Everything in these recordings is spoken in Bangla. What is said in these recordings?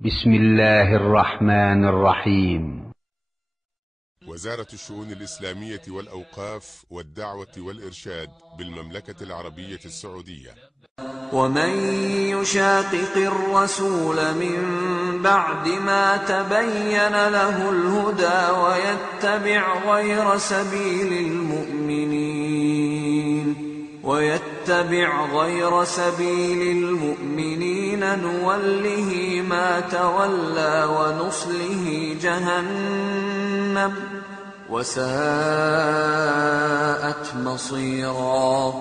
بسم الله الرحمن الرحيم. وزارة الشؤون الإسلامية والأوقاف والدعوة والإرشاد بالمملكة العربية السعودية. ومن يشاقق الرسول من بعد ما تبين له الهدى ويتبع غير سبيل المؤمنين نوله ما تولى ونصله جهنم وساءت مصيرا.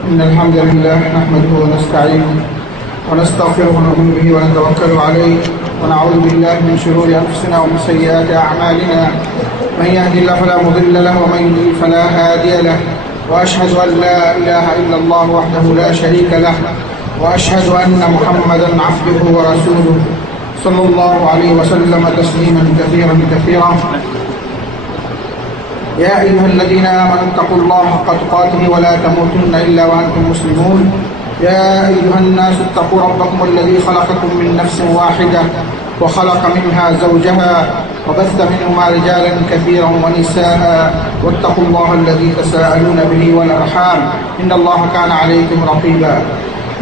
إن الحمد لله نحمده ونستعينه ونستغفره ونؤمن به ونتوكل عليه ونعوذ بالله من شرور أنفسنا ومن سيئات أعمالنا. من يهد الله فلا مضل له ومن يضلل فلا هادي له، وأشهد أن لا إله إلا الله وحده لا شريك له، وأشهد أن محمدا عبده ورسوله صلى الله عليه وسلم تسليما كثيرا كثيرا. يا أيها الذين آمنوا اتقوا الله حق تقاته ولا تموتن إلا وأنتم مسلمون. يا أيها الناس اتقوا ربكم الذي خلقكم من نفس واحدة وخلق منها زوجها وبث منهما رجالا كثيرا ونساء، واتقوا الله الذي تساءلون به والأرحام إن الله كان عليكم رقيبا.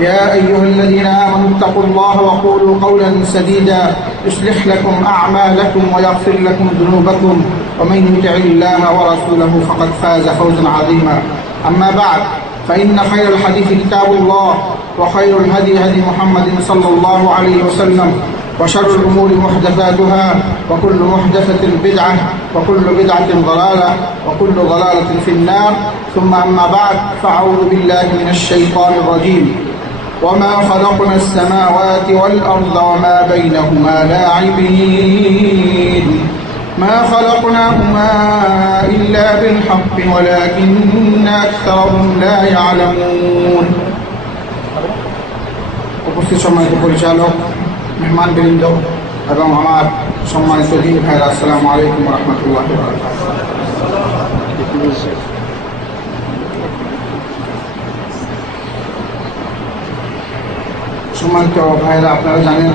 يا أيها الذين آمنوا اتقوا الله وقولوا قولا سديدا يصلح لكم أعمالكم ويغفر لكم ذنوبكم، ومن يطع الله ورسوله فقد فاز فوزا عظيما. أما بعد، فإن خير الحديث كتاب الله، وخير الهدي هدي محمد صلى الله عليه وسلم، وشر الأمور محدثاتها، وكل محدثة بدعة، وكل بدعة ضلالة، وكل ضلالة في النار. ثم أما بعد، فأعوذ بالله من الشيطان الرجيم. وما خلقنا السماوات والأرض وما بينهما لاعبين ما خلقناهما إلا بالحق ولكن أكثرهم لا يعلمون. উপস্থিত সম্মানিত পরিচালক, মেহমানবৃন্দ এবং আমার সম্মানিত দিন ভাইরা, আসসালামু আলাইকুম ওয়া রাহমাতুল্লাহি ওয়া বারাকাতুহু। সম্মানিত ভাইরা, আপনারা জানেন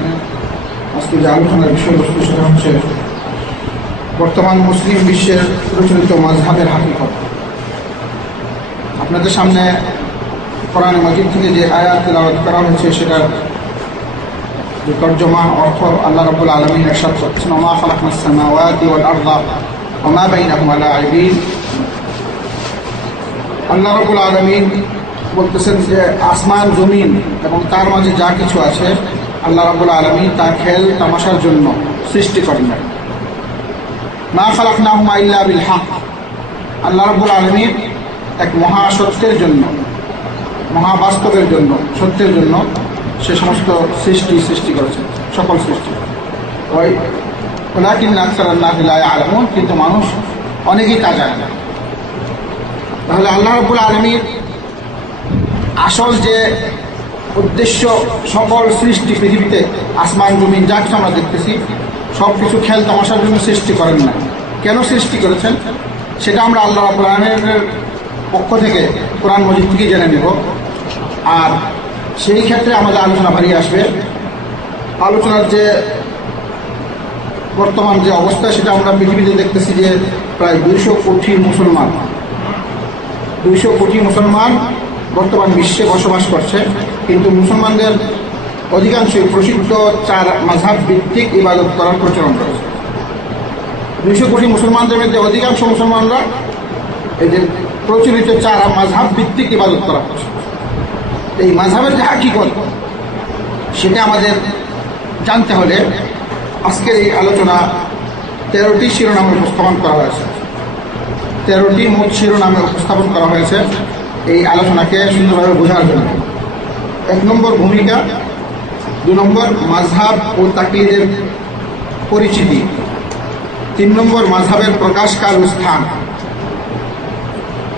আজকে যে আলোচনার বিষয়বস্তু সেটা হচ্ছে বর্তমান মুসলিম বিশ্বের প্রচলিত মাযহাবের হাকিকত। আপনাদের সামনে কোরআন মাজিদ থেকে যে আয়াত তেলাওয়াত করা হয়েছে সেটার যে তরজমা অর্থ আল্লাহ রাব্বুল আলামিন ইরশাদ করছেন, ওয়া মা খালাকনাস সামাওয়াতি ওয়াল আরদা ওয়া মা বাইনাহুমা লাঈবিন। আল্লাহ রাব্বুল আলামিন বলতেছেন যে আসমান জমিন এবং তার মাঝে যা কিছু আছে আল্লাহ রাব্বুল আলামিন তা খেল তামাশার জন্য সৃষ্টি করেন না। মা খালাকনাহুমা ইল্লা বিল হক। আল্লাহ রাব্বুল আলামিন এক মহা সত্যের জন্য, মহা বাস্তবের জন্য, সত্যের জন্য সে সমস্ত সৃষ্টি করেছেন, সকল সৃষ্টি। ওয়ালাকিন্না আকসারান নাসি লা ইয়ালামুন, কিন্তু মানুষ অনেকেই তা জানে না। তাহলে আল্লাহ রাব্বুল আলামিন আসল যে উদ্দেশ্য, সকল সৃষ্টি পৃথিবীতে আসমান জমিন যা কিছু আমরা দেখতেছি সব কিছু খেল তামাশার জন্য সৃষ্টি করেন না। কেন সৃষ্টি করেছেন সেটা আমরা আল্লাহ রাব্বুল আলামিনের পক্ষ থেকে কোরআন মাজিদ থেকে জেনে নেব। আর সেই ক্ষেত্রে আমাদের আলোচনা বাড়িয়ে আসবে। আলোচনার যে বর্তমান যে অবস্থা সেটা আমরা পৃথিবীতে দেখতেছি যে প্রায় 200 কোটি মুসলমান বর্তমান বিশ্বে বসবাস করছে, কিন্তু মুসলমানদের অধিকাংশই প্রসিদ্ধ 4 মাযহাব ভিত্তিক ইবাদত করার প্রচলন রয়েছে। 200 কোটি মুসলমানদের মধ্যে অধিকাংশ মুসলমানরা এই যে প্রচলিত 4 মাযহাব ভিত্তিক ইবাদত করা হচ্ছে। এই মাযহাবের যে হাকিকত সেটা আমাদের জানতে হলে আজকের এই আলোচনা 13টি শিরোনামে উপস্থাপন করা হয়েছে। 13টি মোট শিরোনামে উপস্থাপন করা হয়েছে এই আলোচনাকে সুন্দরভাবে বোঝার জন্য। 1 নম্বর ভূমিকা, 2 নম্বর মাযহাব ও তাকলিদের পরিচিতি, 3 নম্বর মাযহাবের প্রকাশকাল ও স্থান,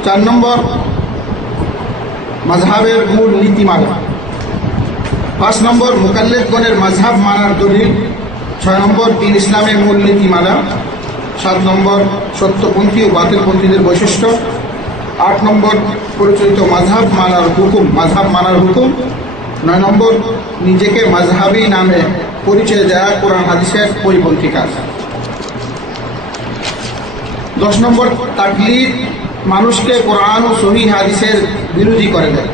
4 নম্বর মাযহাবের মূল নীতিমালা। 5 নম্বর মুকাল্লিফগণের মাযহাব মানার দলিল। 6 নম্বর দ্বীন ইসলামের মূল নীতিমালা। 7 নম্বর সত্যপন্থী ও বাতিলপন্থীদের বৈশিষ্ট্য। 8 নম্বর পরিচালিত মাযহাব মানার হুকুম, মাযহাব মানার হুকুম। 9 নম্বর নিজেকে মাযহাবী নামে পরিচয় দেওয়া কোরআন হাদিসের পরিপন্থী কাজ। 10 নম্বর তাকলিদ, মানুষকে কোরআন ও সহিহ হাদিসের বিরোধী করে দেয়।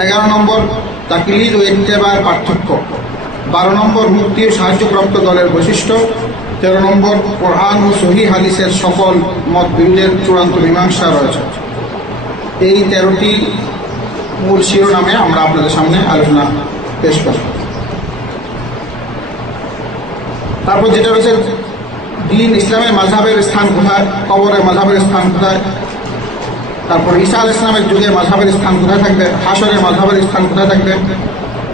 11 নম্বর তাকলিদ ও ইত্তেবার পার্থক্য। 12 নম্বর মুক্তি ও সাহায্যপ্রাপ্ত দলের বৈশিষ্ট্য। 13 নম্বর কোরআন ও সহিহ হাদিসের সকল মত বিরোধের চূড়ান্ত মীমাংসা রয়েছে। এই 13টি মূল শিরোনামে আমরা আপনাদের সামনে আলোচনা পেশ করব। তারপর যেটা রয়েছে দ্বীন ইসলামের মাযহাবের স্থান কোথায়, কবরের মাযহাবের স্থান কোথায়, তারপর ঈসা আলাইহিস সালামের যুগে মাযহাবের স্থান কোথায় থাকবে, হাশরের মাযহাবের স্থান কোথায় থাকবে,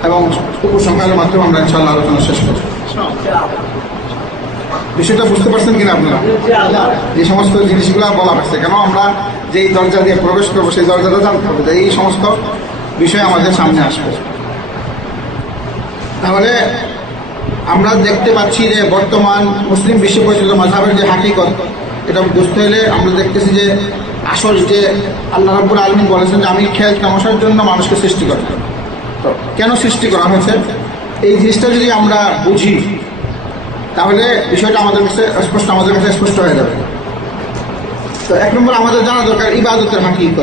এবং উপসংহারের মাধ্যমে আমরা ইনশাআল্লাহ আলোচনা শেষ করব। বিষয়টা বুঝতে পারছেন কিনা আপনারা? যে সমস্ত জিনিসগুলো বলা হচ্ছে, কেন আমরা যেই দরজা দিয়ে প্রবেশ করবো সেই দরজাটা জানতে হবে, এই সমস্ত বিষয় আমাদের সামনে আসবে। তাহলে আমরা দেখতে পাচ্ছি যে বর্তমান মুসলিম বিশ্ব পরিচিত মাযহাবের যে হাকিকত, এটা বুঝতে হলে আমরা দেখতেছি যে আসল যে আল্লাহ রাব্বুল আলামিন বলেছেন যে আমি খেয়াল তামাশার জন্য মানুষকে সৃষ্টি করি। তো কেন সৃষ্টি করা হয়েছে, এই জিনিসটা যদি আমরা বুঝি তাহলে বিষয়টা আমাদের কাছে স্পষ্ট হয়ে যাবে। তো 1 নম্বর আমাদের জানা দরকার ইবাদতের হাকিকত,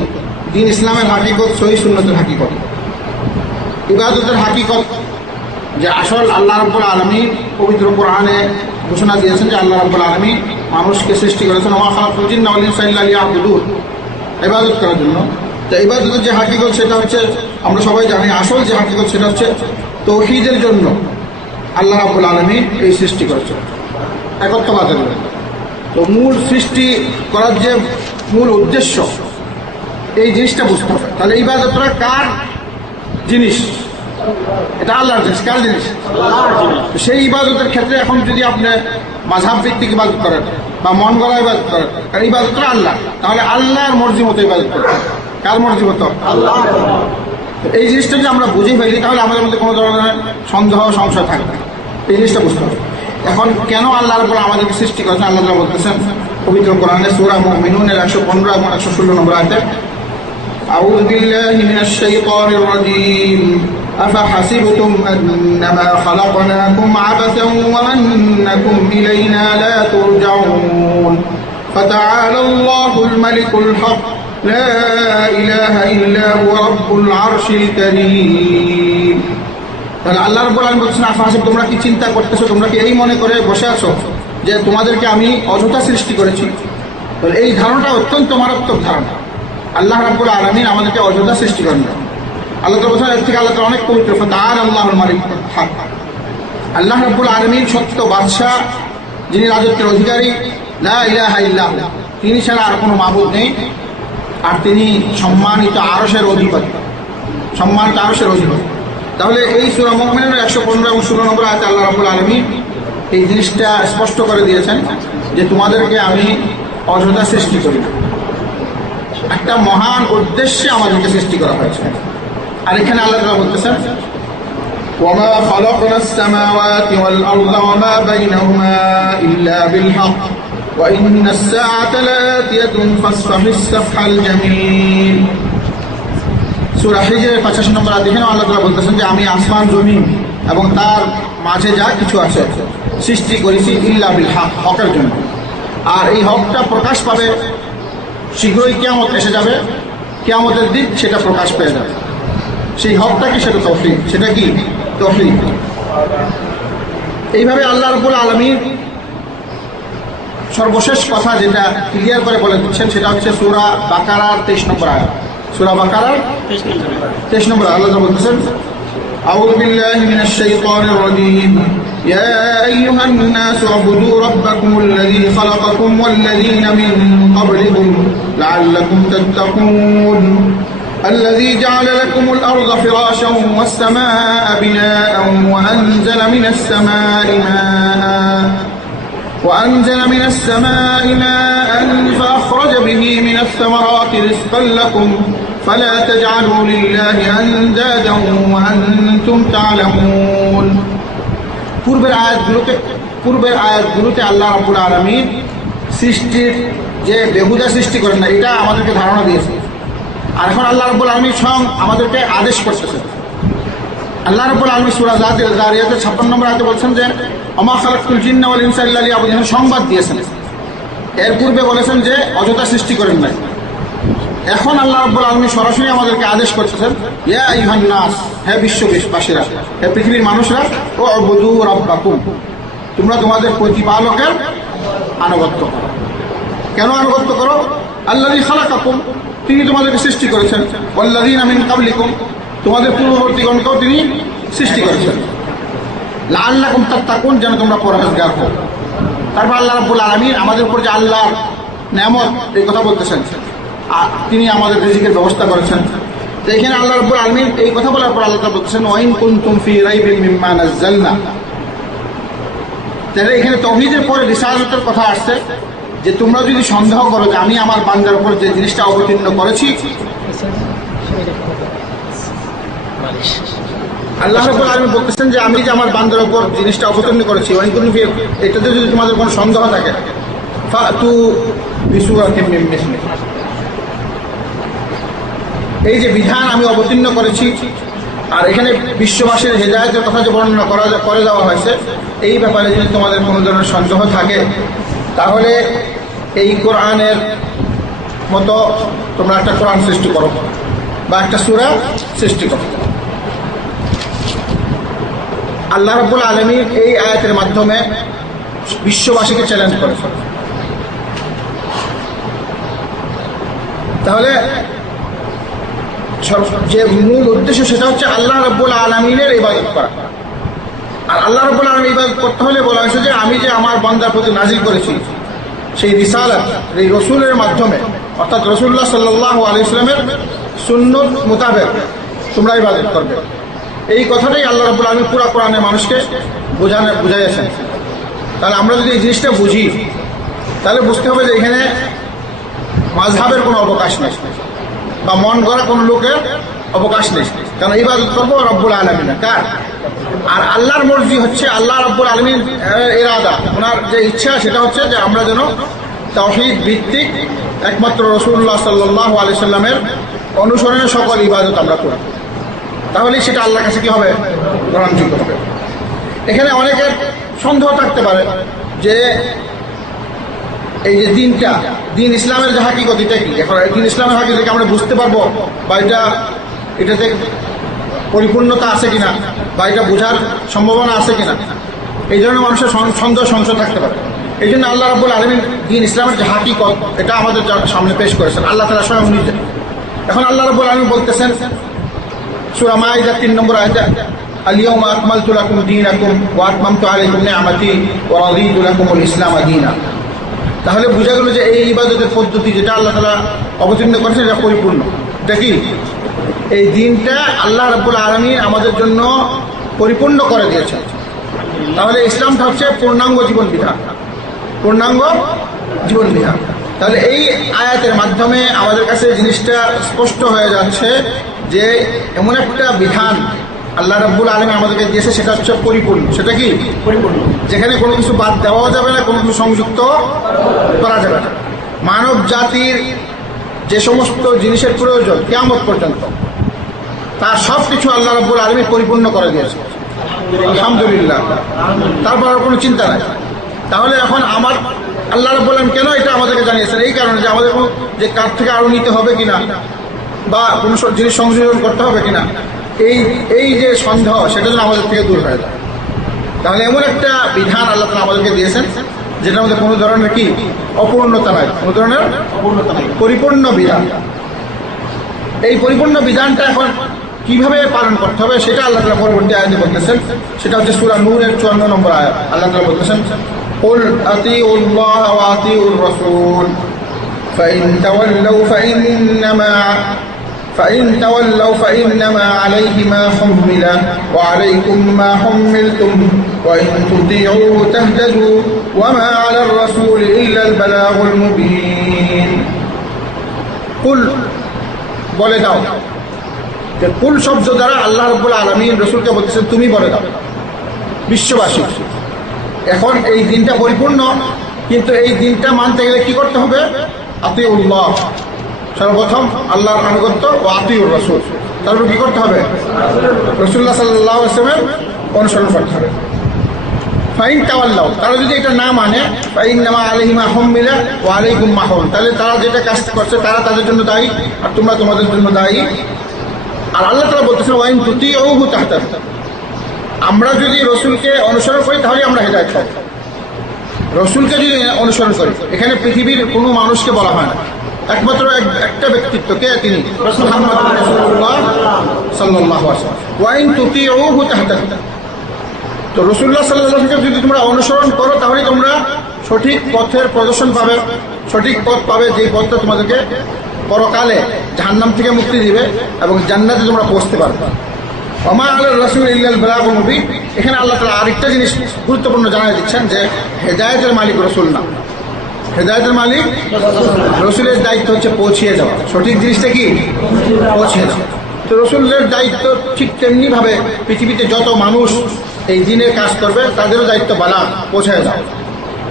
দ্বীন ইসলামের হাকিকত, সহিহ সুন্নতের হাকিকত। ইবাদতের হাকিকত যে আসল আল্লাহ রাব্বুল আলামিন পবিত্র কোরআনে ঘোষণা দিয়েছেন যে আল্লাহ রাব্বুল আলামিন মানুষকে সৃষ্টি করেছেন ওয়া খালাকাল জিন্না ওয়াল ইনসা ইল্লা লিয়াবুদুন, ইবাদত করার জন্য। তো ইবাদতের যে হাকিকত সেটা হচ্ছে আমরা সবাই জানি, আসল যে হাকিকত সেটা হচ্ছে তাওহীদের জন্য আল্লাহ রাব্বুল আলামিন এই সৃষ্টি করেছেন, একত্ববাদের জন্য। তো মূল সৃষ্টি করার যে মূল উদ্দেশ্য, এই জিনিসটা বুঝতে হবে। তাহলে ইবাদতটা কার জিনিস? এটা আল্লাহর জিনিস। কার জিনিস? সেই ইবাদতের ক্ষেত্রে এখন যদি আপনি মাযহাব ভিত্তিক ইবাদত করেন বা মন গড়া ইবাদত করেন, কারণ ইবাদতটা আল্লাহ, তাহলে আল্লাহর মর্জি মতো ইবাদত করতে। কার মর্জি মতো? আল্লাহ। এই জিনিসটা যদি আমরা বুঝে ফেলি তাহলে আমাদের মধ্যে কোনো ধরনের সন্দেহ সংশয় থাকবে। এই জিনিসটা বুঝতে হবে। এখন কেন আল্লাহ রাব্বুল আমাদেরকে সৃষ্টি করেছেন, আল্লাহ তাআলা বলতেছেন পবিত্র কোরআনে সূরা মুমিনুনের 115 এবং 116 নম্বর আয়াতে, আউযু বিল্লাহি মিনাশ শাইতানির রাজীম আফাহাসিবতুম আন্নামা খালাকনাকুম আবাসান ওয়া আন্নাকুম ইলাইনা লা তুরজাউন ফাতাআলাল্লাহুল মালিকুল হক লা ইলাহা ইল্লা হুয়া রাব্বুল আরশিল কারীম। তাহলে আল্লাহ রাব্বুল আলামিন বলছেন আফাহাসিব, তোমরা কি চিন্তা করতেছো, তোমরা কি এই মনে করে বসে আছো যে তোমাদেরকে আমি অযথা সৃষ্টি করেছি? তাহলে এই ধারণাটা অত্যন্ত মারাত্মক ধারণা। আল্লাহ রাব্বুল আলামিন আমাদেরকে অযথা সৃষ্টি করেন না। আল্লাহ তাআলা বলেন এর থেকে আল্লাহ তাআলা অনেক পবিত্র, ফাতাআলাল্লাহুল মালিকুল হক। আল্লাহ রাব্বুল আলামিন সত্য বাদশা, যিনি রাজত্বের অধিকারী, লা ইলাহা ইল্লাহু, তিনি ছাড়া আর কোনো মাবুদ নেই, আর তিনি সম্মানিত আরশের অধিপতি, সম্মানিত আরশের অধিপতি। তাহলে এই সূরা মুমিনুনের 115 এবং 16 নম্বর আয়াতে আল্লাহ রাব্বুল আলামিন এই জিনিসটা স্পষ্ট করে দিয়েছেন যে তোমাদেরকে আমি অযথা সৃষ্টি করি না, একটা মহান উদ্দেশ্যে আমাদেরকে সৃষ্টি করা হয়েছে। আর এখানে আল্লাহ তাআলা বলতেছেন ওয়ামা খালাকনাস সামাওয়াতি ওয়াল আরদা ওয়ামা বাইনাহুমা ইল্লা বিল হক ওয়া ইন্নাস সাআতা লাআতিয়াতুন ফাসফাহিস সাফহাল জামিল। সূরা হিজরের 85 নম্বর আয়াতে এখানে আল্লাহ তাআলা বলতেছেন যে আমি আসমান জমিন এবং তার মাঝে যা কিছু আছে সৃষ্টি করেছি ইল্লা বিল হক, হকের জন্য। আর এই হকটা প্রকাশ পাবে শীঘ্রই, কিয়ামত এসে যাবে, কিয়ামতের দিন সেটা প্রকাশ পেয়ে যাবে। সেই হকটা কি? সেটা তাওহীদ। সেটা কি? তাওহীদ। এইভাবে আল্লাহ রাব্বুল আলামিন সর্বশেষ কথা যেটা ক্লিয়ার করে বলে দিচ্ছেন সেটা হচ্ছে সূরা বাকারার 23 নম্বর আয়াত। সূরা বাকারার 23 নম্বর আয়াত আল্লাহ বলতেছেন আউযু বিল্লাহি মিনাশ শাইতানির রাজীম ইয়া আইয়ুহান নাসু উবুদু রাব্বাকুমুল্লাযী খালাকাকুম ওয়াল্লাযীনা মিন ক্বাবলিকুম লাআল্লাকুম তাত্তাকুন الذي جعل لكم الأرض فراشا والسماء بناء وأنزل من السماء ماء فأخرج به من الثمرات رزقا لكم فلا تجعلوا لله أندادا وأنتم تعلمون। পূর্বের আয়াতগুলোতে আল্লাহ রাব্বুল আলামিন সৃষ্টির যে বেহুদা সৃষ্টি করেন না, এটা আমাদেরকে ধারণা দিয়েছে। আর এখন আল্লাহ রাব্বুল আলামিন স্বয়ং আমাদেরকে আদেশ করতেছেন। আল্লাহ রাব্বুল আলামিন সূরা যারিয়াতের 56 নম্বর আয়াতে বলছেন যে ওমা খালাকতুল জিন্না ওয়াল ইনসা ইল্লা লিয়াবুদুন, সংবাদ দিয়েছেন। এর পূর্বে বলেছেন যে অযথা সৃষ্টি করেন নাই। এখন আল্লাহ রাব্বুল আলামিন সরাসরি আমাদেরকে আদেশ করতেছেন, ইয়া আইয়ুহান নাস, হে বিশ্ববাসীরা, হে পৃথিবীর মানুষরা, উবুদু রাব্বাকুম, তোমরা তোমাদের প্রতিপালকের আনুগত্য করো। কেন আনুগত্য করো? আল্লাযী খালাকাকুম, তিনি তোমাদেরকে সৃষ্টি করেছেন, ওয়াল্লাযীনা মিন ক্বাবলিকুম, তোমাদের পূর্ববর্তীগণকেও তিনি সৃষ্টি করেছেন, লাআল্লাকুম তাত্তাকুন, যেন তোমরা পরহেজগার হও। তারপর আল্লাহ রাব্বুল আলামিন আমাদের উপর যে আল্লাহর নেয়ামত, এই কথা বলতেছেন, তিনি আমাদের রিজিকের ব্যবস্থা করেছেন। তো এখানে আল্লাহ রাব্বুল আলামিন এই কথা বলার পর আল্লাহ তাআলা বলতেছেন ওয়া ইন কুনতুম ফি রাইবিন মিম্মা নাযালনা। তাহলে এখানে তাওহীদের পরে রিসালাতের কথা আসছে, যে তোমরা যদি সন্দেহ করো যে আমি আমার বান্দার উপর যে জিনিসটা অবতীর্ণ করেছি, আল্লাহ রাব্বুল আলামিন বলতেছেন যে আমি যে আমার বান্দার উপর জিনিসটা অবতীর্ণ করেছি, এটাতে যদি তোমাদের কোনো সন্দেহ থাকে, ফাতু বিসূরাতিন মিন মিসলিহি, এই যে বিধান আমি অবতীর্ণ করেছি, আর এখানে বিশ্ববাসীর হেদায়েতের কথা যে বর্ণনা করে দেওয়া হয়েছে, এই ব্যাপারে যদি তোমাদের কোনো ধরনের সন্দেহ থাকে, তাহলে এই কোরআনের মতো তোমরা একটা কোরআন সৃষ্টি করো বা একটা সূরা সৃষ্টি করো। আল্লাহ রাব্বুল আলামিন এই আয়াতের মাধ্যমে বিশ্ববাসীকে চ্যালেঞ্জ করেছে। তাহলে যে মূল উদ্দেশ্য সেটা হচ্ছে আল্লাহ রাব্বুল আলামিনের ইবাদত করা। আর আল্লাহ রাব্বুল আলামিনের ইবাদত করতে হলে বলা হয়েছে যে আমি যে আমার বান্দার প্রতি নাজিল করেছি সেই রিসালাত, এই রসুলের মাধ্যমে, অর্থাৎ রাসূলুল্লাহ সাল্লাল্লাহু আলাইহি ওয়াসাল্লামের সুন্নত মোতাবেক তোমরা ইবাদত করবে। এই কথাটাই আল্লাহ রাব্বুল আলামিন পুরো কোরআনে মানুষকে বুঝাইয়েছেন। তাহলে আমরা যদি এই জিনিসটা বুঝি, তাহলে বুঝতে হবে যে এখানে মাযহাবের কোনো অবকাশ নেই বা মন গড়া কোনো লোকের অবকাশ নেই, কারণ ইবাদত করবো রব্বুল আলামিনের। কার? আর আল্লাহর মর্জি হচ্ছে, আল্লাহ রব্বুল আলামিন ইরাদা, ওনার যে ইচ্ছা সেটা হচ্ছে যে আমরা যেন তাওহীদ ভিত্তিক একমাত্র রাসূলুল্লাহ সাল্লাল্লাহু আলাইহি সাল্লামের অনুসরণে সকল ইবাদত আমরা করি, তাহলে সেটা আল্লাহর কাছে কি হবে? গ্রহণযোগ্য হবে। এখানে অনেকের সন্দেহ থাকতে পারে যে এই যে দিন ইসলামের যে হাকিকত, এটা কি? এখন দিন ইসলামের হাকিকতকে আমরা বুঝতে পারবো বা এটাতে পরিপূর্ণতা আছে কিনা বা এটা বোঝার সম্ভাবনা আছে কিনা, এই ধরনের মানুষের সংশয় থাকতে পারে। এই জন্য আল্লাহ রাব্বুল আলামিন দিন ইসলামের যে হাকিকত, এটা আমাদের সামনে পেশ করেছেন আল্লাহ তাআলা স্বয়ং নিজে। এখন আল্লাহ রাব্বুল আলামিন বলতেছেন সূরা মাইদা 3 নম্বর আয়াতে, আল-ইয়াওমা আকমালতু লাকুম দীনাকুম ওয়া আতমামতু আলাইকুম নি'মাতি ওয়া রাদিতু লাকুমুল ইসলাম দীনা। তাহলে বোঝা গেল যে এই ইবাদতের পদ্ধতি যেটা আল্লাহ তাআলা অবতীর্ণ করেছেন এটা পরিপূর্ণ। এটা কি? এই দিনটা আল্লাহ রাব্বুল আলামিন আমাদের জন্য পরিপূর্ণ করে দিয়েছেন। তাহলে ইসলামটা হচ্ছে পূর্ণাঙ্গ জীবন বিধান, পূর্ণাঙ্গ জীবন বিধান। তাহলে এই আয়াতের মাধ্যমে আমাদের কাছে জিনিসটা স্পষ্ট হয়ে যাচ্ছে যে এমন একটা বিধান আল্লাহ রাব্বুল আলামিন আমাদেরকে দিয়েছে, সেটা হচ্ছে পরিপূর্ণ। সেটা কি? পরিপূর্ণ, যেখানে কোনো কিছু বাদ দেওয়াও যাবে না, কোনো কিছু সংযুক্ত করা যাবে না। মানব জাতির যে সমস্ত জিনিসের প্রয়োজন কিয়ামত পর্যন্ত, তার সব কিছু আল্লাহ রাব্বুল আলামিন পরিপূর্ণ করে দিয়েছে, আলহামদুলিল্লাহ। তারপর আর কোনো চিন্তা নাই। তাহলে এখন আমার আল্লাহ রাব্বুল আলামিন কেন এটা আমাদেরকে জানিয়েছেন? এই কারণে যে আমাদের যে কার থেকে আরো নিতে হবে কিনা বা কোনো জিনিস সংযোজন করতে হবে কিনা, এই যে সন্দেহ, সেটা যেন আমাদের থেকে দূর হয়ে যায়। তাহলে এমন একটা বিধান আল্লাহ তাআলা আমাদেরকে দিয়েছেন যেটার মধ্যে কোনো ধরনের কি অপূর্ণতা নাই, কোনো ধরনের অপূর্ণতা নাই, পরিপূর্ণ বিধান। এই পরিপূর্ণ বিধানটা এখন কিভাবে পালন করতে হবে সেটা আল্লাহ তাআলা পরবর্তী আয়াতে বলতেছেন। সেটা হচ্ছে সূরা নূরের 54 নম্বর আয়াত। আল্লাহ তাআলা বলতেছেন, কুল আতিউল্লাহ ওয়া আতিউর রাসূল ফাইন তাওয়াল্লাউ فإنما عليه ما حمل وعليكم ما حملتم وإن تطيعوه تهتدوا وما على الرسول إلا البلاغ المبين। قل বলে দাও। যে কুল শব্দ দ্বারা আল্লাহ রাব্বুল আলামিন রাসূলকে বলতেছেন তুমি বলে দাও বিশ্ববাসী। এখন এই দিনটা পরিপূর্ণ, কিন্তু এই দিনটা মানতে গেলে কি করতে হবে? আতিউল্লাহ, সর্বপ্রথম আল্লাহর আনুগত্য, ও আতিউর রাসূল, তারপর কি করতে হবে? রাসূলুল্লাহ সাল্লাল্লাহু আলাইহি ওয়াসাল্লামের অনুসরণ করতে হবে। ফাইন তাওয়াল্লাউ, তারা যদি এটা না মানে, ফাইন্নামা আলাইহিম মা হুমিলা ওয়া আলাইকুম মা হুম, তাহলে তারা যেটা কাজ করছে তারা তাদের জন্য দায়ী আর তোমরা তোমাদের জন্য দায়ী। আর আল্লাহ তাআলা বলতেছেন ওয়াইন তুতিউহু তাহতাদু, আমরা যদি রসুলকে অনুসরণ করি তাহলে আমরা হেদায়েত পাব। রসুলকে যদি অনুসরণ করি, এখানে পৃথিবীর কোনো মানুষকে বলা হয় না, একমাত্র একটা ব্যক্তিত্বকে, তিনি মুহাম্মদ রাসূলুল্লাহ সাল্লাল্লাহু আলাইহি ওয়াসাল্লাম। ওয়াইন তুতিউহু তাহতাদু, তো রাসূলুল্লাহ সাল্লাল্লাহু আলাইহি ওয়াসাল্লাম যদি তোমরা অনুসরণ করো তাহলে তোমরা সঠিক পথের প্রদর্শন পাবে, সঠিক পথ পাবে, যে পথটা তোমাদেরকে পরকালে জাহান্নাম থেকে মুক্তি দিবে এবং জান্নাতে তোমরা পৌঁছতে পারবে। ওমা আলার রাসূল ইল্লাল বালাগুল মুবিন, এখানে আল্লাহ তাআলা আরেকটা জিনিস গুরুত্বপূর্ণ জানিয়ে দিচ্ছেন যে হেদায়েতের মালিক রাসূল না, হেদায়েতের মালিক রাসূলের দায়িত্ব হচ্ছে পৌঁছিয়ে যাওয়া। সঠিক জিনিসটা কি? পৌঁছিয়ে যাওয়া। তো রাসূলের দায়িত্ব ঠিক তেমনি ভাবে পৃথিবীতে যত মানুষ এই দিনের কাজ করবে তাদেরও দায়িত্ব বালা পৌঁছায় যাওয়া।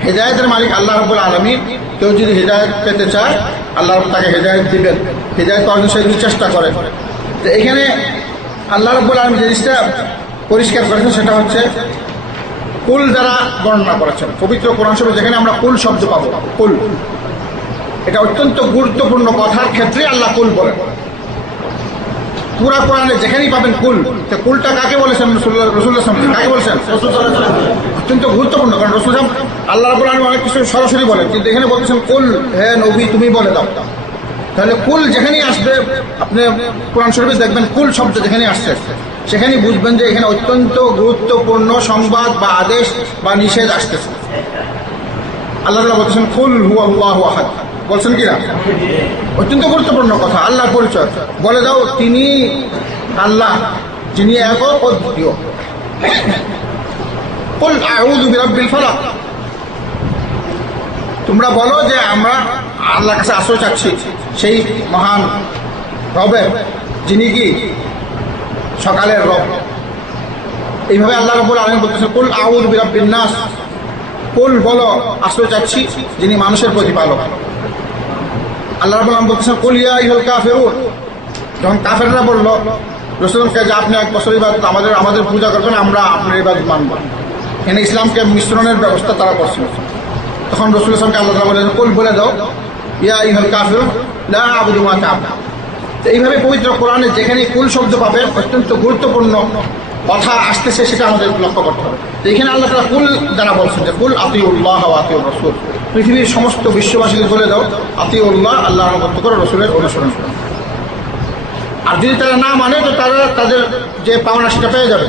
হেদায়েতের মালিক আল্লাহ রাব্বুল আলামিন, কেউ যদি হেদায়েত পেতে চায় আল্লাহ তাকে হেদায়েত দিবেন, হেদায়েত পাওয়ার জন্য সে যদি চেষ্টা করে। তো এখানে আল্লাহ রাব্বুল আলামিন যে জিনিসটা পরিষ্কার করেছেন সেটা হচ্ছে কুল দ্বারা বর্ণনা করেছেন। পবিত্র কোরআন শরীফে যেখানে আমরা কুল শব্দ পাবো, কুল, এটা অত্যন্ত গুরুত্বপূর্ণ কথার ক্ষেত্রে আল্লাহ কুল বলেন। পুরা কোরআনে যেখানেই পাবেন কুল, তো কুলটা কাকে বলেছেন? রাসূলুল্লাহ সাল্লাল্লাহু আলাইহি ওয়াসাল্লাম। কাকে বলেছেন? অত্যন্ত গুরুত্বপূর্ণ, কারণ রাসূল আল্লাহ রাব্বুল আলামিন অনেক কিছু সরাসরি বলেন, কিন্তু এখানে বলতেছেন কুল, হে নবী তুমি বলে দাও। তাহলে কুল যেখানেই আসবে, আপনি কোরআন শরীফে দেখবেন কুল শব্দ যেখানে আসছে সেখানেই বুঝবেন যে এখানে অত্যন্ত গুরুত্বপূর্ণ সংবাদ বা আদেশ বা নিষেধ আসতেছে। আল্লাহ তাআলা বলতেছেন কুল হুয়াল্লাহু আহাদ, বলছেন কিনা? অত্যন্ত গুরুত্বপূর্ণ কথা, আল্লাহর পরিচয় বলে দাও তিনি আল্লাহ, যিনি একক অদ্বিতীয়। কুল আউযু বিরাব্বিল ফালাক, তোমরা বলো যে আমরা আল্লাহর কাছে আশ্রয় চাচ্ছি সেই মহান রবের, যিনি কি সকালের রব। এইভাবে আল্লাহ রাব্বুল আলামিন বলতেছেন কুল আউযু বিরাব্বিন নাস, কুল বলো আশ্রয় চাচ্ছি যিনি মানুষের প্রতিপালক। আল্লাহ রাব্বুল আলামিন বলতেছেন কুল ইয়া আইয়ুহাল কাফিরুন, যখন কাফেররা বলল রাসূলকে যে আপনি এক বছর ইবাদত আমাদের পূজা করবেন, আমরা আপনার ইবাদত মানব, এখানে ইসলামকে মিশ্রণের ব্যবস্থা তারা করছিল। তখন রাসূল সাল্লাল্লাহু আলাইহি ওয়াসাল্লাম আল্লাহ বলেন কুল বলে দাও ইয়া আইয়ুহাল কাফিরুন লা আ'বুদু মা তা'বুদুন। তো এইভাবে পবিত্র কোরআনে যেখানে কুল শব্দ পাবে অত্যন্ত গুরুত্বপূর্ণ কথা আসতেছে সেটা আমাদের লক্ষ্য করতে হবে। তো এখানে আল্লাহ তাআলা কুল দ্বারা বলছেন যে কুল আতিউল্লাহ ওয়া আতিউর রাসূল, পৃথিবীর সমস্ত বিশ্ববাসীকে বলে দাও আতিউল্লাহ, আল্লাহর অনুগত করো, রাসূলের অনুসরণ করো। আর যদি তারা না মানে তো তারা তাদের যে পাওনা সেটা পেয়ে যাবে।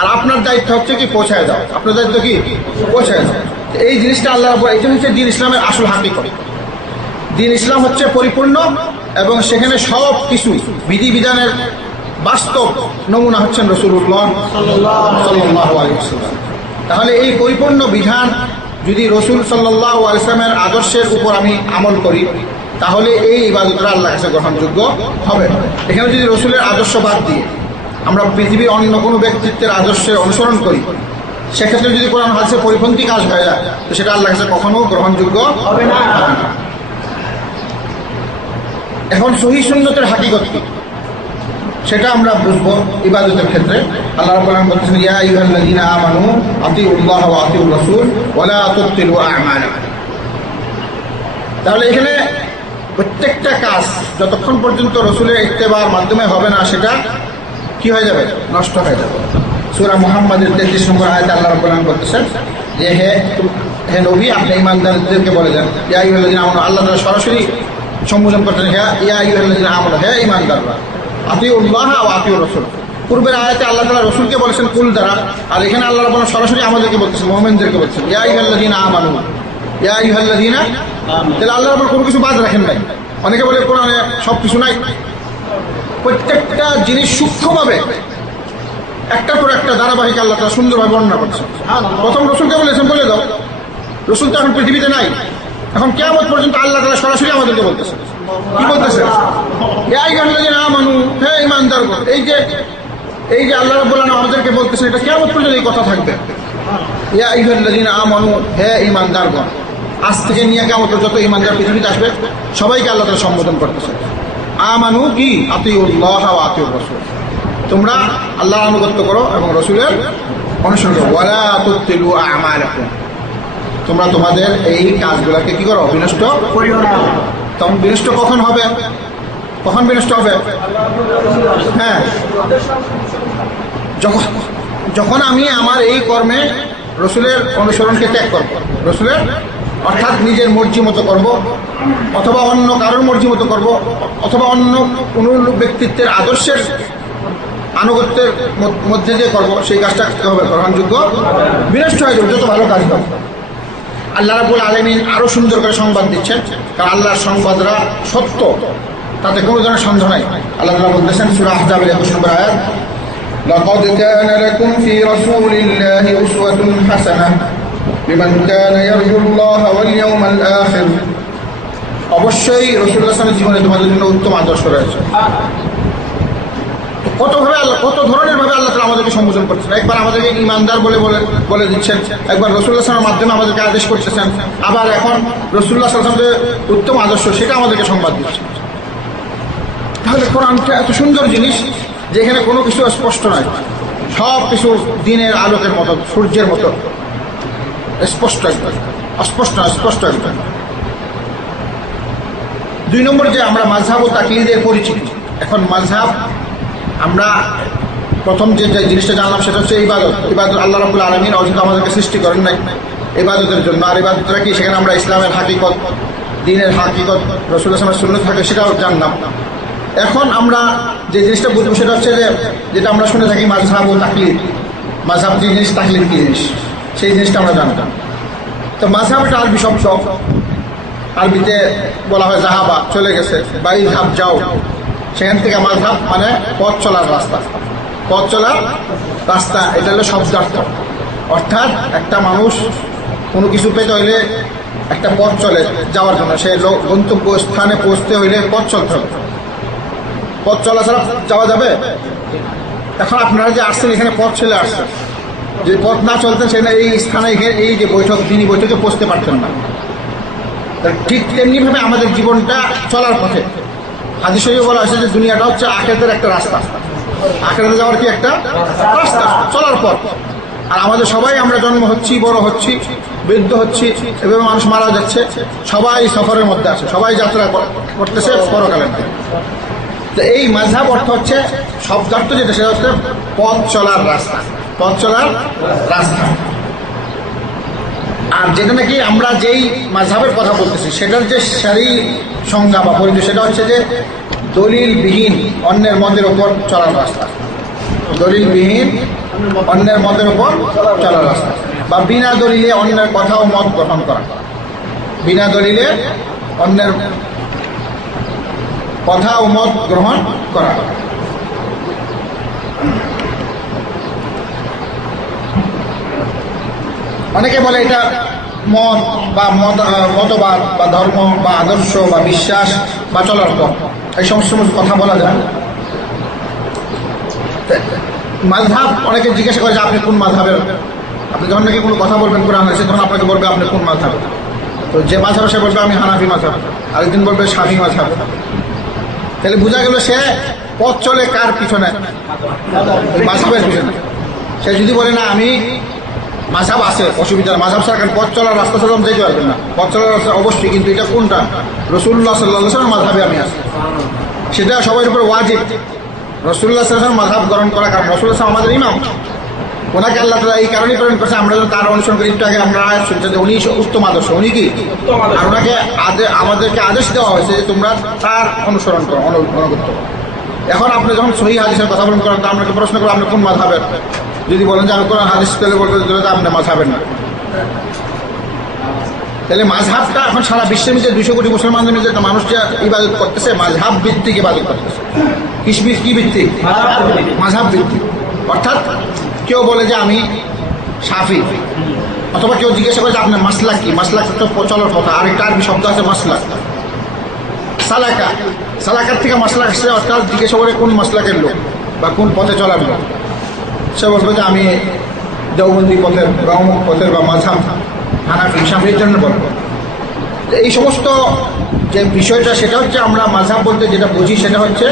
আর আপনার দায়িত্ব হচ্ছে কি পৌঁছায় দাও, আপনার দায়িত্ব কি পৌঁছায় দাও। এই জিনিসটা আল্লাহ এটা হচ্ছে দিন ইসলামের আসল হাকিকত। দিন ইসলাম হচ্ছে পরিপূর্ণ এবং সেখানে সব কিছু বিধিবিধানের বাস্তব নমুনা হচ্ছেন রাসূলুল্লাহ সাল্লাল্লাহু আলাইহি ওয়াসাল্লাম। তাহলে এই পরিপূর্ণ বিধান যদি রাসূল সাল্লাল্লাহু আলাইহি ওয়াসাল্লামের আদর্শের উপর আমি আমল করি তাহলে এই ইবাদতটা আল্লাহর কাছে গ্রহণযোগ্য হবে। এখানে যদি রাসূলের আদর্শ বাদ দিয়ে আমরা পৃথিবীর অন্য কোনো ব্যক্তিত্বের আদর্শের অনুসরণ করি, সেক্ষেত্রে যদি কোরআন হাদিসের পরিপন্থী কাজ হয়ে যায় তো সেটা আল্লাহর কাছে কখনো গ্রহণযোগ্য হবে না। এখন সহিহ সুন্নতের হাকিকত কি সেটা আমরা বুঝবো ইবাদতের ক্ষেত্রে। আল্লাহ রাব্বুল আলামিন বলেছেন ইয়া আইয়ুহাল্লাযীনা আমানু আতিউল্লাহ ওয়া আতিউর রাসূল ওয়া লা তুবতিলু আ'মালাকুম। তাহলে এখানে প্রত্যেকটা কাজ যতক্ষণ পর্যন্ত রাসূলের ইত্তেবার মাধ্যমে হবে না সেটা কি হয়ে যাবে? নষ্ট হয়ে যাবে। সূরা মুহাম্মাদের 33 নম্বর আয়াতে আল্লাহ রাব্বুল আলামিন বলতেছেন যে হে নবী আপনি ঈমানদারদেরকে বলে দেন ইয়া আইয়ুহাল্লাযীনা আমানু, আল্লাহ তাআলা সরাসরি সম্বোধন করতেছেন ইয়া আইয়ুহাল্লাযীনা আমানু, হে ঈমানদাররা, আতিউল্লাহ ওয়া আতিউর রাসূল। পূর্বের আয়াতে আল্লাহ তাআলা রাসূলকে বলেছেন কুল দ্বারা, আর এখানে আল্লাহ রাব্বুল আলামিন সরাসরি আমাদেরকে বলতেছেন, মুমিনদেরকে বলতেছেন ইয়া আইয়ুহাল্লাযীনা আমানু, ইয়া আইয়ুহাল্লাযীনা। তাহলে আল্লাহ রাব্বুল কোনো কিছু বাদ রাখেন নাই। অনেকে বলে কোরআনে সব কিছু নাই, প্রত্যেকটা জিনিস সূক্ষ্মভাবে একটার পর একটা ধারাবাহিক আল্লাহ তাআলা সুন্দরভাবে বর্ণনা করছেন। প্রথম রাসূলকে বলেছেন বলে দাও, রাসূল তো এখন পৃথিবীতে নাই, এখন কিয়ামত পর্যন্ত আল্লাহ তাআলা সরাসরি আমাদেরকে বলতেছেন কি বলতেছে? ইয়া আইয়ুহাল্লাযীনা আমানু, হে ঈমানদারগণ। এই যে আল্লাহ রাব্বুল আলামিন আমাদেরকে বলতেছে, এটা কিয়ামত পর্যন্ত এই কথা থাকবে। ইয়া আইয়ুহাল্লাযীনা আমানু, হে ঈমানদারগণ। আজ থেকে নিয়ে কিয়ামত পর্যন্ত যত ঈমানদার পৃথিবীতে আসবে সবাইকে আল্লাহ তাআলা সম্বোধন করতেছে। আমানু কি? আতিউল্লাহ ওয়া আতিউর রাসূল। তোমরা আল্লাহর আনুগত্য করো এবং রাসূলের অনুসরণ করো। ওয়ালা তুতিলু আমালাকুম, তোমরা তোমাদের এই কাজগুলোকে কি করো? বিনষ্ট করিও না। তখন বিনষ্ট কখন হবে? কখন বিনষ্ট হবে? হ্যাঁ, যখন আমি আমার এই কর্মে রসুলের অনুসরণকে ত্যাগ করব। রসুলের অর্থাৎ নিজের মর্জি মতো করব, অথবা অন্য কারোর মর্জি মতো করব, অথবা অন্য কোনো ব্যক্তিত্বের আদর্শের আনুগত্যের মধ্যে দিয়ে করব, সেই কাজটা হবে গ্রহণযোগ্য, বিনষ্ট হয়ে যাবে যত ভালো কাজ হবে। আল্লাহ রাব্বুল আলামিন আরো সুন্দর করে সংবাদ দিচ্ছেন, কারণ আল্লাহর সংবাদরা সত্য, তাতে কোনো ধরনের সন্দেহ নাই। আল্লাহ তাআলা বলতেছেন সূরা আহজাবের 21 নম্বর আয়াত, লাকাদ কানা লাকুম ফি রাসূলিল্লাহি উসওয়াতুন হাসানাহ লিমান কানা ইয়ারজুল্লাহ ওয়াল ইয়াওমাল আখির। অবশ্যই রাসূলুল্লাহ সাল্লাল্লাহু আলাইহি ওয়াসাল্লামের জীবনে তোমাদের জন্য উত্তম আদর্শ রয়েছে। কত ধরনের ভাবে আল্লাহ তাআলা আমাদেরকে সম্বোধন করছেন। একবার আমাদেরকে ঈমানদার বলে দিচ্ছেন, একবার রাসূলুল্লাহ সাল্লাল্লাহু আলাইহি ওয়াসাল্লামের মাধ্যমে আমাদেরকে আদেশ করতেছেন, আবার এখন রাসূলুল্লাহ সাল্লাল্লাহু আলাইহি ওয়াসাল্লামের উত্তম আদর্শ সেটা আমাদেরকে সংবাদ দিচ্ছেন। তাহলে কোরআনটা এত সুন্দর জিনিস যে এখানে কোনো কিছু স্পষ্ট নয়, সব কিছু দিনের আলোকের মতো, সূর্যের মতো স্পষ্ট, একদম অস্পষ্ট নয়, স্পষ্ট একদম। 2 নম্বর যে আমরা মাযহাব ও তাকলিদের পরিচিতি। এখন মাযহাব আমরা প্রথম যে জিনিসটা জানলাম সেটা হচ্ছে ইবাদত। আল্লাহ রাব্বুল আলামিন অযথা আমাদেরকে সৃষ্টি করেন নাই ইবাদতের জন্য। আর ইবাদতটা কি? সেখানে আমরা ইসলামের হাকিকত, দ্বীনের হাকিকত, রাসূলুল্লাহ সাল্লাল্লাহু আলাইহি ওয়াসাল্লামের সুন্নাত থাকে সেটাও জানলাম। এখন আমরা যে জিনিসটা বুঝবো সেটা হচ্ছে যেটা আমরা শুনে থাকি মাযহাব ও তাকলিদ। মাযহাব কি জিনিস, তাকলিদ কি জিনিস, সেই জিনিসটা আমরা জানতাম। তো মাযহাব একটা আরবি শব্দ, আরবিতে বলা হয় জাহাবা, চলে গেছে, বা ইযহাব, যাও। সেখান থেকে মাযহাব মানে পথ চলার রাস্তা, পথ চলার রাস্তা, এটা হলো শব্দার্থ। অর্থাৎ একটা মানুষ কোনো কিছু পেতে হইলে একটা পথ চলে যাওয়ার জন্য, সে গন্তব্য স্থানে পৌঁছতে হইলে পথ চলতে হবে। পথ চলা ছাড়া যাওয়া যাবে? এখন আপনারা যে আসছেন এখানে পথ চলে আসছেন, যে পথ না চলতেন সেখানে এই স্থানে এই যে বৈঠক, তিনি বৈঠকে পৌঁছতে পারতেন না। ঠিক তেমনিভাবে আমাদের জীবনটা চলার পথে। হাদিস শরীফে বলা হয়েছে যে দুনিয়াটা হচ্ছে আখিরাতের একটা রাস্তা, আখিরাতে যাওয়ার কি একটা রাস্তা, চলার পথ। আর আমাদের সবাই, আমরা জন্ম হচ্ছি, বড় হচ্ছি, বৃদ্ধ হচ্ছি, এভাবে মানুষ মারা যাচ্ছে, সবাই সফরের মধ্যে আছে, সবাই যাত্রা করতেছে পরকালের দিকে। তো এই মাযহাব অর্থ হচ্ছে শব্দার্থ যেটা, সেটা হচ্ছে পথ চলার রাস্তা, পথ চলার রাস্তা। আর যেটা নাকি আমরা যেই মাযহাবের কথা বলতেছি সেটার যে সারি সংজ্ঞা বা পরিচয়, সেটা হচ্ছে যে দলিলবিহীন অন্যের মতের উপর চলার রাস্তা। দলিলবিহীন অন্যের মতের উপর চলার রাস্তা, বা বিনা দলিলে অন্যের কথা ও মত গ্রহণ করা। বিনা দলিলে অন্যের কথা ও মত গ্রহণ করা। অনেকে বলে এটা মত বা মতবাদ বা ধর্ম বা আদর্শ বা বিশ্বাস বা চলার পথ, এই সমস্ত কথা বলা যায়। মাযহাব, অনেকে জিজ্ঞাসা করে যে আপনি কোন মাযহাবের। আপনি যখন নাকি কোনো কথা বলবেন কোরআন আছে, তখন আপনাকে বলবে আপনি কোন মাযহাবের। তো যে মাযহাব সে বলবে আমি হানাফি মাযহাব, আরেকদিন বলবে শাফি মাযহাব। তাহলে বোঝা গেল সে পথ চলে কার পিছনে? মাযহাবের পিছনে। সে যদি বলে না আমি মাযহাব আছে, অসুবিধা, মাযহাব ছাড়া পথ চলার রাস্তা ছাড়া যেতে পারবেন না। পথ চলার রাস্তা অবশ্যই, কিন্তু এটা কোনটা? রাসূলুল্লাহ সাল্লাল্লাহু আলাইহি ওয়াসাল্লাম মাযহাবে আমি আছি, সেটা সবার উপর ওয়াজিব। রাসূলুল্লাহ সাল্লাল্লাহু আলাইহি ওয়াসাল্লাম মাযহাব গ্রহণ করা, কারণ রাসূলুল্লাহ আমাদের ইমাম, ওনাকে আল্লাহ তাআলা এই কারণেই প্রেরণ করেছে আমরা যেন তার অনুসরণ করি। একটু আগে আমরা শুনছি যে উনি উত্তম আদর্শ, উনি কি? আর ওনাকে আমাদেরকে আদেশ দেওয়া হয়েছে যে তোমরা তার অনুসরণ করো, অনুগত করো। এখন আপনি যখন সহিহ হাদিসের কথা বলেন করেন, তো আপনাকে প্রশ্ন করো আপনি কোন মাযহাবের। যদি বলেন যে আমি কোরআন হাদিস পেলে বলতে আপনি মাযহাবের না। তাহলে মাযহাবটা এখন সারা বিশ্বের মধ্যে 200 কোটি মুসলমানদের মধ্যে মানুষ যে ইবাদত করতেছে, মাযহাব ভিত্তিক ইবাদত করতেছে। কি ভিত্তিক? মাযহাব ভিত্তিক। অর্থাৎ কেউ বলে যে আমি শাফি, অথবা কেউ জিজ্ঞাসা করে যে আপনার মাসলাক কি? মাসলাক তো চলার কথা, আরেকটা আরবি শব্দ আছে মাসলাক। সালাকার থেকে মাসলাক আসছে, অর্থাৎ জিজ্ঞেস করে কোন মাসলাকের লোক বা কোন পথে চলার লোক, সে বলবে যে আমি দেওবন্দি পথের বা অমুক পথের বা মাযহাব হানাফি শাফিঈর জন্য বলবো। এই সমস্ত যে বিষয়টা সেটা হচ্ছে আমরা মাযহাব বলতে যেটা বুঝি সেটা হচ্ছে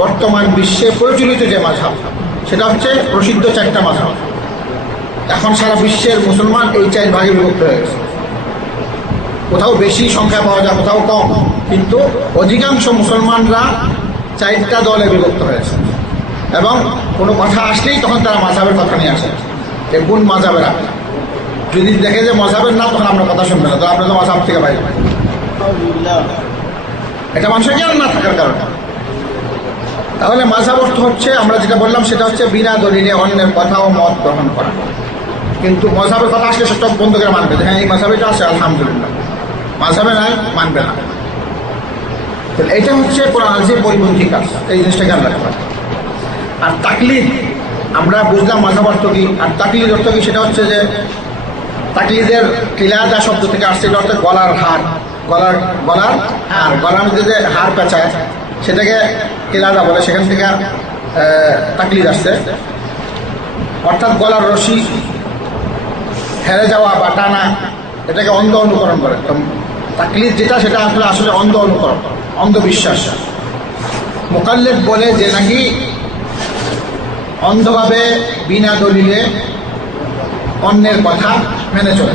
বর্তমান বিশ্বে প্রচলিত যে মাযহাব, সেটা হচ্ছে প্রসিদ্ধ 4টা মাযহাব। এখন সারা বিশ্বের মুসলমান এই 4 ভাগে বিভক্ত হয়ে গেছে। কোথাও বেশি সংখ্যা পাওয়া যায়, কোথাও কম, কিন্তু অধিকাংশ মুসলমানরা 4টা দলে বিভক্ত হয়েছে এবং কোনো কথা আসলেই তখন তারা মাযহাবের কথা নিয়ে আসে যে কোন মাযহাবের। যদি দেখে যে মাযহাবের না, তখন আমরা কথা শুনবে না, তো আমরা তো মাযহাব থেকে বাইরে। এটা মানুষের জ্ঞান না থাকার কারণে। তাহলে মাযহাব অর্থ হচ্ছে আমরা যেটা বললাম সেটা হচ্ছে বিনা দলিলে অন্যের কথা ও মত গ্রহণ করা। কিন্তু মাযহাবের কথা আসলে সব বন্ধ করে মানবে, হ্যাঁ এই মাযহাবেটা আছে আলহামদুলিল্লাহ, মাযহাবে নাই মানবে না। এটা হচ্ছে কোরআন হাদিসের পরিপন্থী কাজ, এই জিনিসটা জ্ঞান রাখতে হবে। আর তাকলিদ আমরা বুঝলাম মাযহাব অর্থ কি, আর তাকলিদ অর্থ কি সেটা হচ্ছে যে তাকলিদের কিলাদা শব্দ থেকে আসছে, এটা অর্থাৎ গলার হার, গলার মধ্যে যে হার পেঁচায় সেটাকে কিলাদা বলে, সেখান থেকে তাকলিদ আসছে। অর্থাৎ গলার রশি হেরে যাওয়া বা টানা, এটাকে অন্ধ অনুকরণ করে। তাকলিদ যেটা সেটা আসলে অন্ধ অনুকরণ, অন্ধবিশ্বাস। মুকাল্লিদ বলে যে নাকি অন্ধভাবে বিনা দলিলে অন্যের কথা মেনে চলে,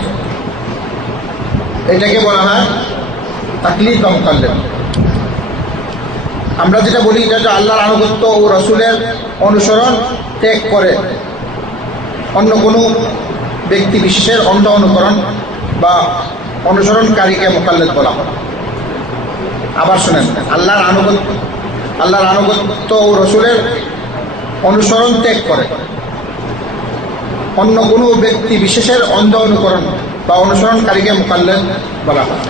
এটাকে বলা হয় তাকলিদ বা মুকাল্লিদ। আমরা যেটা বলি এটা হচ্ছে আল্লাহর আনুগত্য ও রাসূলের অনুসরণ ত্যাগ করে অন্য কোনো ব্যক্তি বিশেষের অন্ধ অনুকরণ বা অনুসরণকারীকে মুকাল্লিদ বলা হয়। আবার শুনেন, আল্লাহর আনুগত্য ও রাসূলের অনুসরণ ত্যাগ করে অন্য কোনো ব্যক্তি বিশেষের অন্ধ অনুকরণ বা অনুসরণকারীকে মুকাল্লিদ বলা হয়।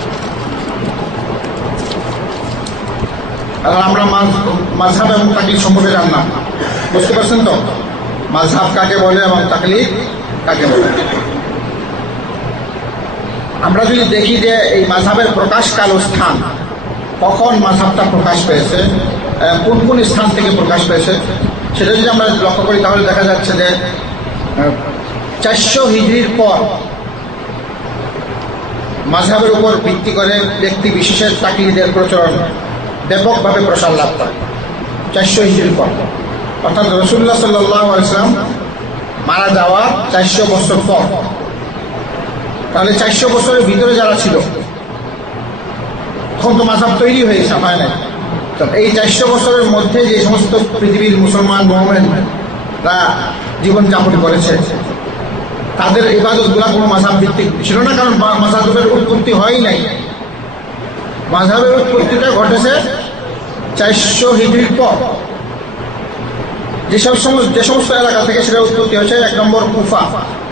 আমরা মাযহাব এবং তাকলিদ সম্পর্কে জানলাম, বুঝতে পারছেন তো? মাযহাব কাকে বলে এবং তাকলিদ কাকে বলে। আমরা যদি দেখি যে এই মাযহাবের প্রকাশকাল ও স্থান, কখন মাযহাবটা প্রকাশ পেয়েছে, কোন কোন স্থান থেকে প্রকাশ পেয়েছে, সেটা যদি আমরা লক্ষ্য করি তাহলে দেখা যাচ্ছে যে 400 হিজরির পর মাযহাবের উপর ভিত্তি করে ব্যক্তি বিশেষের তাকলিদের প্রচলন ব্যাপকভাবে প্রসার লাভ করে 400 হিজরির পর, অর্থাৎ রাসূলুল্লাহ সাল্লাল্লাহু আলাইহি ওয়াসাল্লাম মারা যাওয়ার 400 বছর পর। তাহলে 400 বছরের ভিতরে যারা ছিল তখন তো মাযহাব তৈরি হয়েছে, হয় না? তো এই 400 বছরের মধ্যে যে সমস্ত পৃথিবীর মুসলমান মুমিনরা জীবনযাপন করেছে, তাদের ইবাদতগুলো কোনো মাযহাব ভিত্তিক ছিল না, কারণ মাযহাবের উৎপত্তি হয়ই নাই। মাযহাবের উৎপত্তিটা ঘটেছে 400 হিজরির পর। যে সমস্ত এলাকা থেকে সেটা উৎপত্তি হয়েছে, 1 নম্বর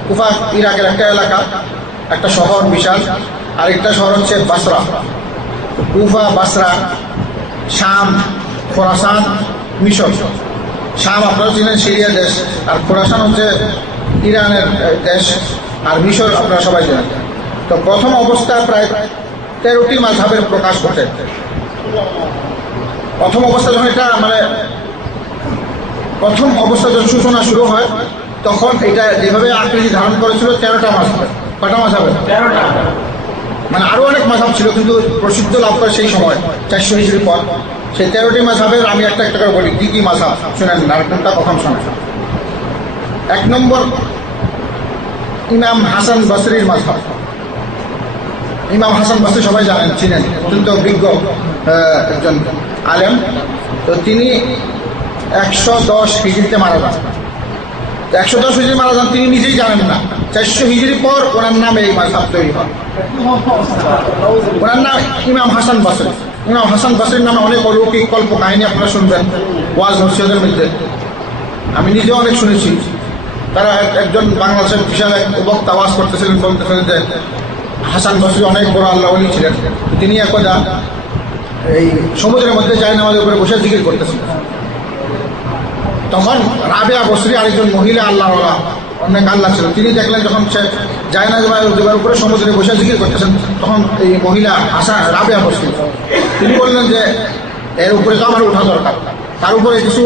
কুফা ইরাকের একটা এলাকা, একটা শহর বিশাল। আরেকটা শহর হচ্ছে বাসরা। কুফা, বাসরা, শাম, খোরাসান, মিশর। শাম আপনারা চিনেন সিরিয়া দেশ, আর খোরাসান হচ্ছে ইরানের দেশ, আর মিশর আপনারা সবাই জানেন। তো প্রথম অবস্থায় প্রায় 13টি মাযহাবের প্রকাশ ঘটে। প্রথম অবস্থা যখন প্রথম অবস্থা যখন সূচনা শুরু হয়, তখন এটা যেভাবে আকৃতি ধারণ করেছিল 13টা মাযহাব। কটা মাযহাব? 13টা। মানে আরো অনেক মাযহাব ছিল, কিন্তু প্রসিদ্ধ লাভ করে সেই সময় 400 হিজরির পর। সেই 13টি মাযহাবের আমি একটা একটা করে বলি কি কি মাযহাব, শুনেন না, কোনটা প্রথম শোনেন। 1 নম্বর ইমাম হাসান বসরির মাযহাব। ইমাম হাসান বসরি সবাই জানেন, চিনেন, অত্যন্ত বিজ্ঞ একজন আলেম। তো তিনি 110 হিজরিতে মারা যান। 110 হিজরি মারা যান, তিনি নিজেই জানেন না। 400 হিজরির পর ওনার নামে এই মাযহাব তৈরি হয়। ওনার নাম ইমাম হাসান বসরি। ইমাম হাসান বসরির নামে অনেক অলৌকিক কল্প কাহিনী আপনারা শুনবেন ওয়াজ নসিহতের মধ্যে, আমি নিজেও অনেক শুনেছি। তারা একজন বাংলাদেশের বিশাল এক বক্তা ওয়াজ করতেছিলেন, বলতেছিলেন যে হাসান বসরি অনেক বড় আল্লাহ ওলি ছিলেন। তিনি একদা এই সমুদ্রের মধ্যে জায়নামাজের উপরে বসে জিকির করতেছিলেন। তখন রাবেয়া বসরি আরেকজন মহিলা আল্লাহওয়ালা, অনেক আল্লাহ ছিল, তিনি দেখলেন যখন সে যায় না জোগাড় উপরে সমুদ্রে বসে জিকির করতেছেন, তখন এই মহিলা রাবেয়া বসলেন। তিনি বললেন যে এর উপরে তো আমার ওঠা দরকার, তার উপরে কিছু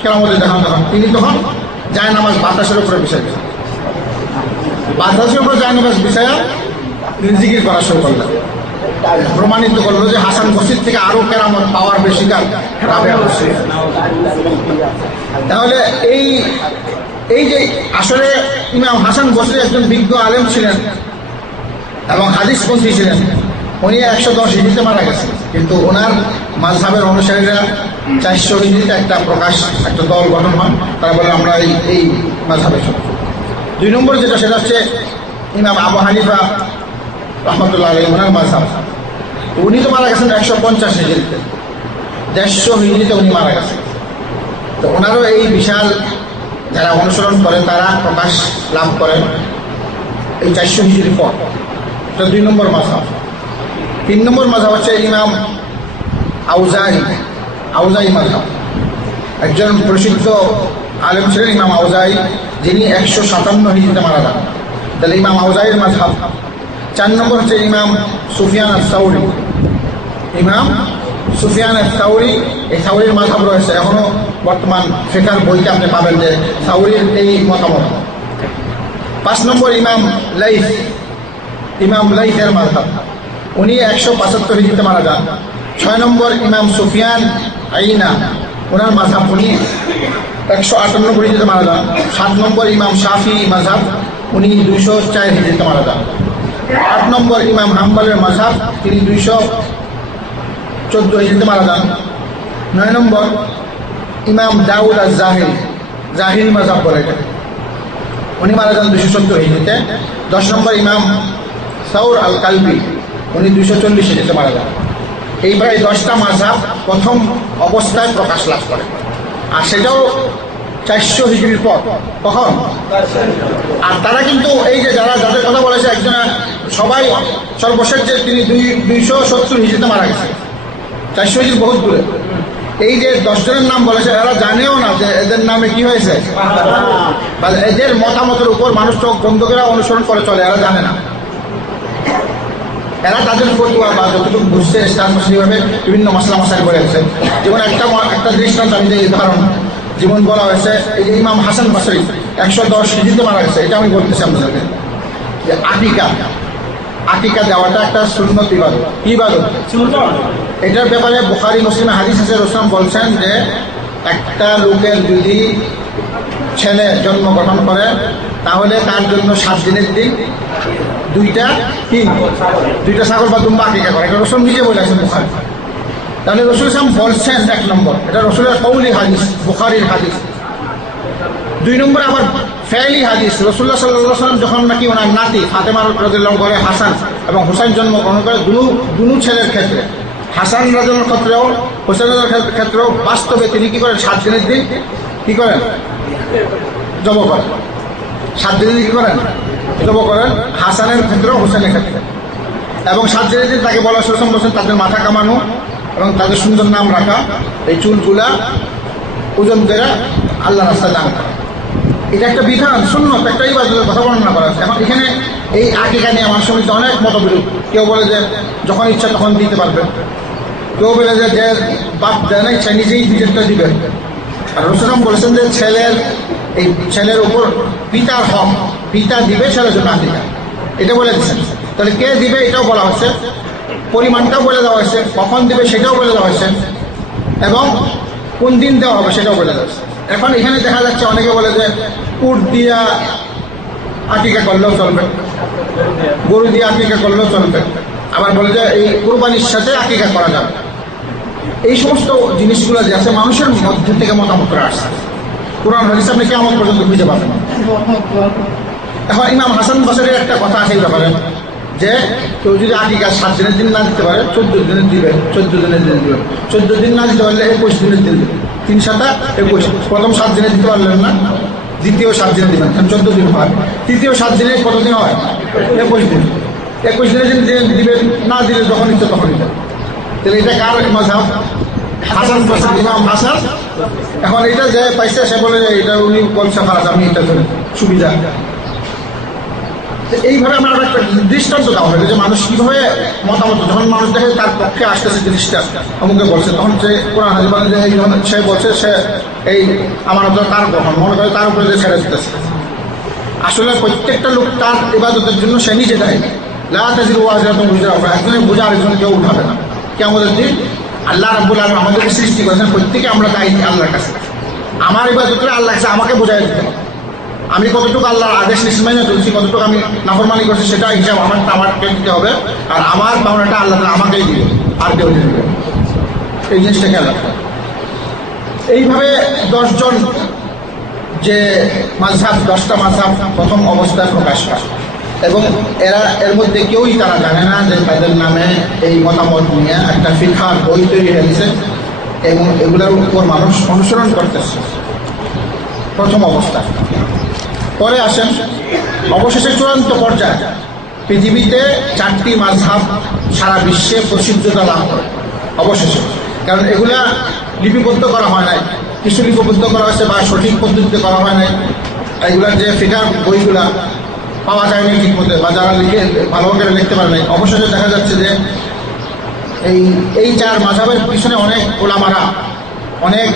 কেরামতি দেখানো তখন তিনি তখন যায় নামাজ বাতাসের উপরে বিছাই দিলেন। বাতাসের উপরে যায় নামাজ বিছায়া তিনি জিকির করা শুরু করলেন। প্রমাণিত করলো যে হাসান বসরির থেকে আরো কেরামত পাওয়ার বেশি কার রাবেয়া বসরি। তাহলে এই যে আসলে ইমাম হাসান বসরি একজন বিজ্ঞ আলেম ছিলেন এবং হাদিসপন্থী ছিলেন। উনি 110 হিজরিতে মারা গেছেন, কিন্তু ওনার মাযহাবের অনুসারীরা 400 হিজরিতে একটা দল গঠন হয়, তারা বলে আমরা এই মাযহাবের। 2 নম্বর যেটা সেটা হচ্ছে ইমাম আবু হানিফা রহমতুল্লাহ আলাইহি ওনার মাযহাব। উনি তো মারা গেছেন 150 হিজরিতে, 150 হিজরিতে উনি মারা গেছেন। তো ওনারও এই বিশাল যারা অনুসরণ করে তারা প্রকাশ লাভ করেন এই 400 হিজরির পর। এটা 2 নম্বর মাযহাব। 3 নম্বর মাযহাব হচ্ছে ইমাম আউজাই মাযহাব। একজন প্রসিদ্ধ আলেম ছিলেন ইমাম আউজাই, যিনি 157 হিজরিতে মারা যান। তাহলে ইমাম আউজাইয়ের মাযহাব। 4 নম্বর হচ্ছে ইমাম সুফিয়ান আস-সাউরি। ইমাম সুফিয়ান আস-সাউরি, এই সাউরির মাযহাব রয়েছে এখনো বর্তমান ফিকহের বইতে আপনি পাবেন যে সাউরির এই মতামত। 5 নম্বর ইমাম লাইথের মাযহাব, উনি 175 হিজরিতে মারা যান। 6 নম্বর ইমাম সুফিয়ান আইনা, ওনার মাযহাব, উনি 158 হিজরিতে মারা যান। 7 নম্বর ইমাম শাফি মাযহাব, উনি 204 হিজরিতে মারা যান। 8 নম্বর ইমাম হাম্বলের মাযহাব, তিনি 214 হিজরিতে মারা যান। 9 নম্বর ইমাম দাউদ আজ-জাহিরি মাযহাব বলে, উনি মারা যান 270 হিজরিতে। 10 নম্বর ইমাম সাউর আল কালবি, উনি 240 হিজরিতে মারা যান। এই প্রায় 10টা মাযহাব প্রথম অবস্থায় প্রকাশ লাভ করে, আর সেটাও 400 হিজরির পর। কখন? আর তারা কিন্তু এই যে যাদের কথা বলেছে একজন সবাই সর্বশেষ যে তিনি 270 হিজরিতে মারা গেছে, 400 হিজরি বহুত দূরে। এই যে 10 জনের নাম বলেছে এরা জানেও না যে এদের নামে কি হয়েছে, এদের মতামতের উপর মানুষ চোখ বন্ধ করে অনুসরণ করে চলে, এরা জানে না। এরা তাদের ফতুয়া বা যতটুকু বুঝছে ইসলামভাবে বিভিন্ন মশলা মশাই বলে গেছে। যেমন একটা দৃষ্টান্ত আমি দিই, উদাহরণ যেমন বলা হয়েছে এই যে ইমাম হাসান বসরি 110 হিজরিতে মারা গেছে, এটা আমি বলতেছি আপনাদেরকে যে আকিকা দেওয়াটা একটা সুন্নত ইবাদত। কি ইবাদত? এটার ব্যাপারে বুখারী মুসলিমে হাদিস আছে, রাসূল বলছেন যে একটা লোকের যদি ছেলে জন্ম গ্রহণ করে তাহলে তার জন্য 7 দিনের দিন 2টা ছাগল বা দুম্বা আকিকা করে, এটা রাসূল নিজে বলেছেন বুখারী। তাহলে রাসূল বলছেন 1 নম্বর, এটা রাসূলের কওলি হাদিস, বুখারীর হাদিস। 2 নম্বর আবার ফেইলি হাদিস, রাসূলুল্লাহ সাল্লাল্লাহু আলাইহি ওয়াসাল্লাম যখন নাকি ওনার নাতি ফাতেমা রাদিয়াল্লাহু আনহা হাসান এবং হুসাইন জন্মগ্রহণ করে, দুনো ছেলের ক্ষেত্রে হাসান রাদিয়াল্লাহু ক্ষেত্রেও হুসাইনের ক্ষেত্রেও বাস্তবে তিনি কি করেন 7 দিনের দিন কি করেন জব করেন, 7 দিনের দিন কি করেন জব করেন, হাসানের ক্ষেত্রেও হুসাইনের ক্ষেত্রে। এবং 7 দিনের দিন তাকে বলা সুসম বলছেন তাদের মাথা কামানো এবং তাদের সুন্দর নাম রাখা, এই চুলগুলা ওজন করে আল্লাহ রাস্তায় দান করা। এটা একটা বিধান, সুন্নত, একটা ইবাদতের কথা বর্ণনা করা আছে। এখন এখানে এই আকিকা নিয়ে আমার সঙ্গে অনেক মতবিরোধ। কেউ বলে যে যখন ইচ্ছা তখন দিতে পারবে, কেউ বলে যে বাপ দেয় না ইচ্ছা নিজেই নিজেরটা দিবে। আর রাসূল বলেছেন যে ছেলের উপর পিতার হক, পিতা দিবে ছেলের জন্য আকিকা, এটা বলে দিচ্ছেন। তাহলে কে দিবে এটাও বলা হচ্ছে, পরিমাণটাও বলে দেওয়া হয়েছে, কখন দিবে সেটাও বলে দেওয়া হয়েছে, এবং কোন দিন দেওয়া হবে সেটাও বলে দেওয়া হয়েছে। এখন এখানে দেখা যাচ্ছে অনেকে বলে যে উট দিয়া আকিকা করলেও চলবে, গরু দিয়ে আকিকা করলেও চলবে, আবার বলে যে এই কুরবানির সাথে আকিকা করা যাবে। এই সমস্ত জিনিসগুলো যে আছে মানুষের মধ্যে থেকে মতামত করে আসছে, কোরআন হাদিস আপনি কিয়ামত পর্যন্ত খুঁজে পাবেন। এখন ইমাম হাসান বসরির একটা কথা আছে এই ব্যাপারে যে কেউ যদি আকিকা 7 দিনের দিন না দিতে পারে 14 দিনের দিবে, 14 দিনের দিন দিবে, 14 দিন না দিতে পারলে 21 দিনের দিন দিবে, 3 7 21। প্রথম 7 দিনে দিতে পারলেন না, দ্বিতীয় 7 দিনে দিবেন, 14 দিন হয়। তৃতীয় 7 দিনে কতদিন হয়? 21 দিন। 21 দিনের দিন দিবেন, না দিলে যখন ইচ্ছে তখন দিবেন। তাহলে এটা কার মাযহাব? হাসান বসরি, ইমাম হাসান। এখন এটা যে পাইছে সে বলে এটা উনি বলছে ফারাজ, আমি এটা ধরে সুবিধা। এইভাবে আমরা একটা দৃষ্টান্ত দেওয়া হবে যে মানুষ কিভাবে মতামত, যখন মানুষ দেখে তার পক্ষে আসতেছে জিনিসটা অমুকে বলছে, তখন সে কোরআন হাদিস বলে যে এই যখন সে বলছে সে এই আমানতটা তার গ্রহণ মনে করে তার উপরে যে ছেড়ে দিতেছে। আসলে প্রত্যেকটা লোক তার ইবাদতের জন্য সে নিজে দেয়। একজনের বোঝা আরেকজন কেউ উঠাবে না। কি আমাদের দিন আল্লাহ রাব্বুল আলামিন আমাদেরকে সৃষ্টি করেছেন, প্রত্যেকে আমরা দায়ী আল্লাহর কাছে। আমার ইবাদতটা আল্লাহর কাছে আমাকে বোঝাই দিতে হবে। আমি কতটুকু আল্লাহর আদেশ নিষেধ মেনে চলছি, কতটুকু আমি নাফরমানি করছি, সেটা হিসাব আমাকে দিতে হবে। আর আমার পাওনাটা আল্লাহ আমাকেই দিবে, আর কেউ দিবে। এই জিনিসটা খেয়াল রাখতে হবে। এইভাবে 10 জন যে মাযহাব, 10টা মাযহাব প্রথম অবস্থায় প্রকাশ পায় এবং এর মধ্যে কেউই তারা জানে না যে তাদের নামে এই মতামত নিয়ে একটা ফিকহার বই তৈরি হয়েছে এবং এগুলোর উপর মানুষ অনুসরণ করতেছে প্রথম অবস্থা। পরে আসেন অবশেষে চূড়ান্ত পর্যায়ে পৃথিবীতে 4টি মাযহাব সারা বিশ্বে প্রসিদ্ধতা লাভ করে অবশেষে। কারণ এগুলা লিপিবদ্ধ করা হয় নাই, কিছু লিপিবদ্ধ করা হয়েছে বা সঠিক পদ্ধতিতে করা হয় নাই। এগুলার যে ফিকার বইগুলা পাওয়া যায়নি ঠিক মতো, বা যারা লিখে ভালো করে লিখতে পারে নাই। অবশেষে দেখা যাচ্ছে যে এই 4 মাযহাবের পিছনে অনেক ওলামারা অনেক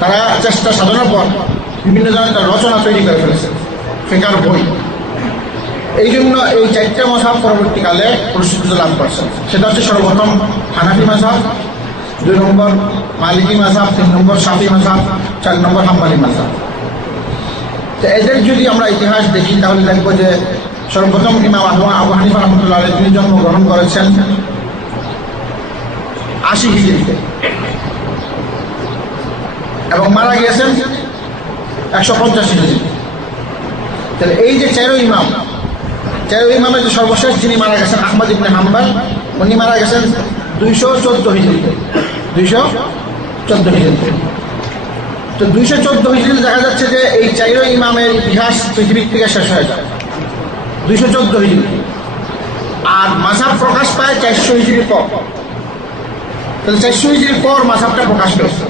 তারা চেষ্টা সাধনার পর বিভিন্ন ধরনের রচনা তৈরি করে ফেলেছে, ফিকার বই। এই জন্য এই 4টা মাযহাব পরবর্তীকালে প্রসিদ্ধতা লাভ করছে। সেটা হচ্ছে সর্বপ্রথম হানাফি মাযহাব, 2 নম্বর মালিকি মাযহাব, 3 নম্বর শাফি মাযহাব, 4 নম্বর হাম্বলি মাযহাব। তো এদের যদি আমরা ইতিহাস দেখি তাহলে দেখবো যে সর্বপ্রথম ইমাম আবু হানিফা রাহমাতুল্লাহ আলাইহি তিনি জন্মগ্রহণ করেছেন 80 হিজরিতে এবং মারা গিয়েছেন 150 হিজরিতে। তাহলে এই যে 4 ইমামের যে সর্বশেষ যিনি মারা গেছেন আহমদ ইবনে হাম্বল, উনি মারা গেছেন 214 হিজরিতে। 214 হিজরিতে। তো 214 হিজরিতে দেখা যাচ্ছে যে এই 4 ইমামের ইতিহাস পৃথিবীর থেকে শেষ হয়ে যায় 214 হিজরিতে। আর মাযহাব প্রকাশ পায় 400 হিজরির পর। তাহলে 400 হিজরির পর মাযহাবটা প্রকাশ পেয়েছে।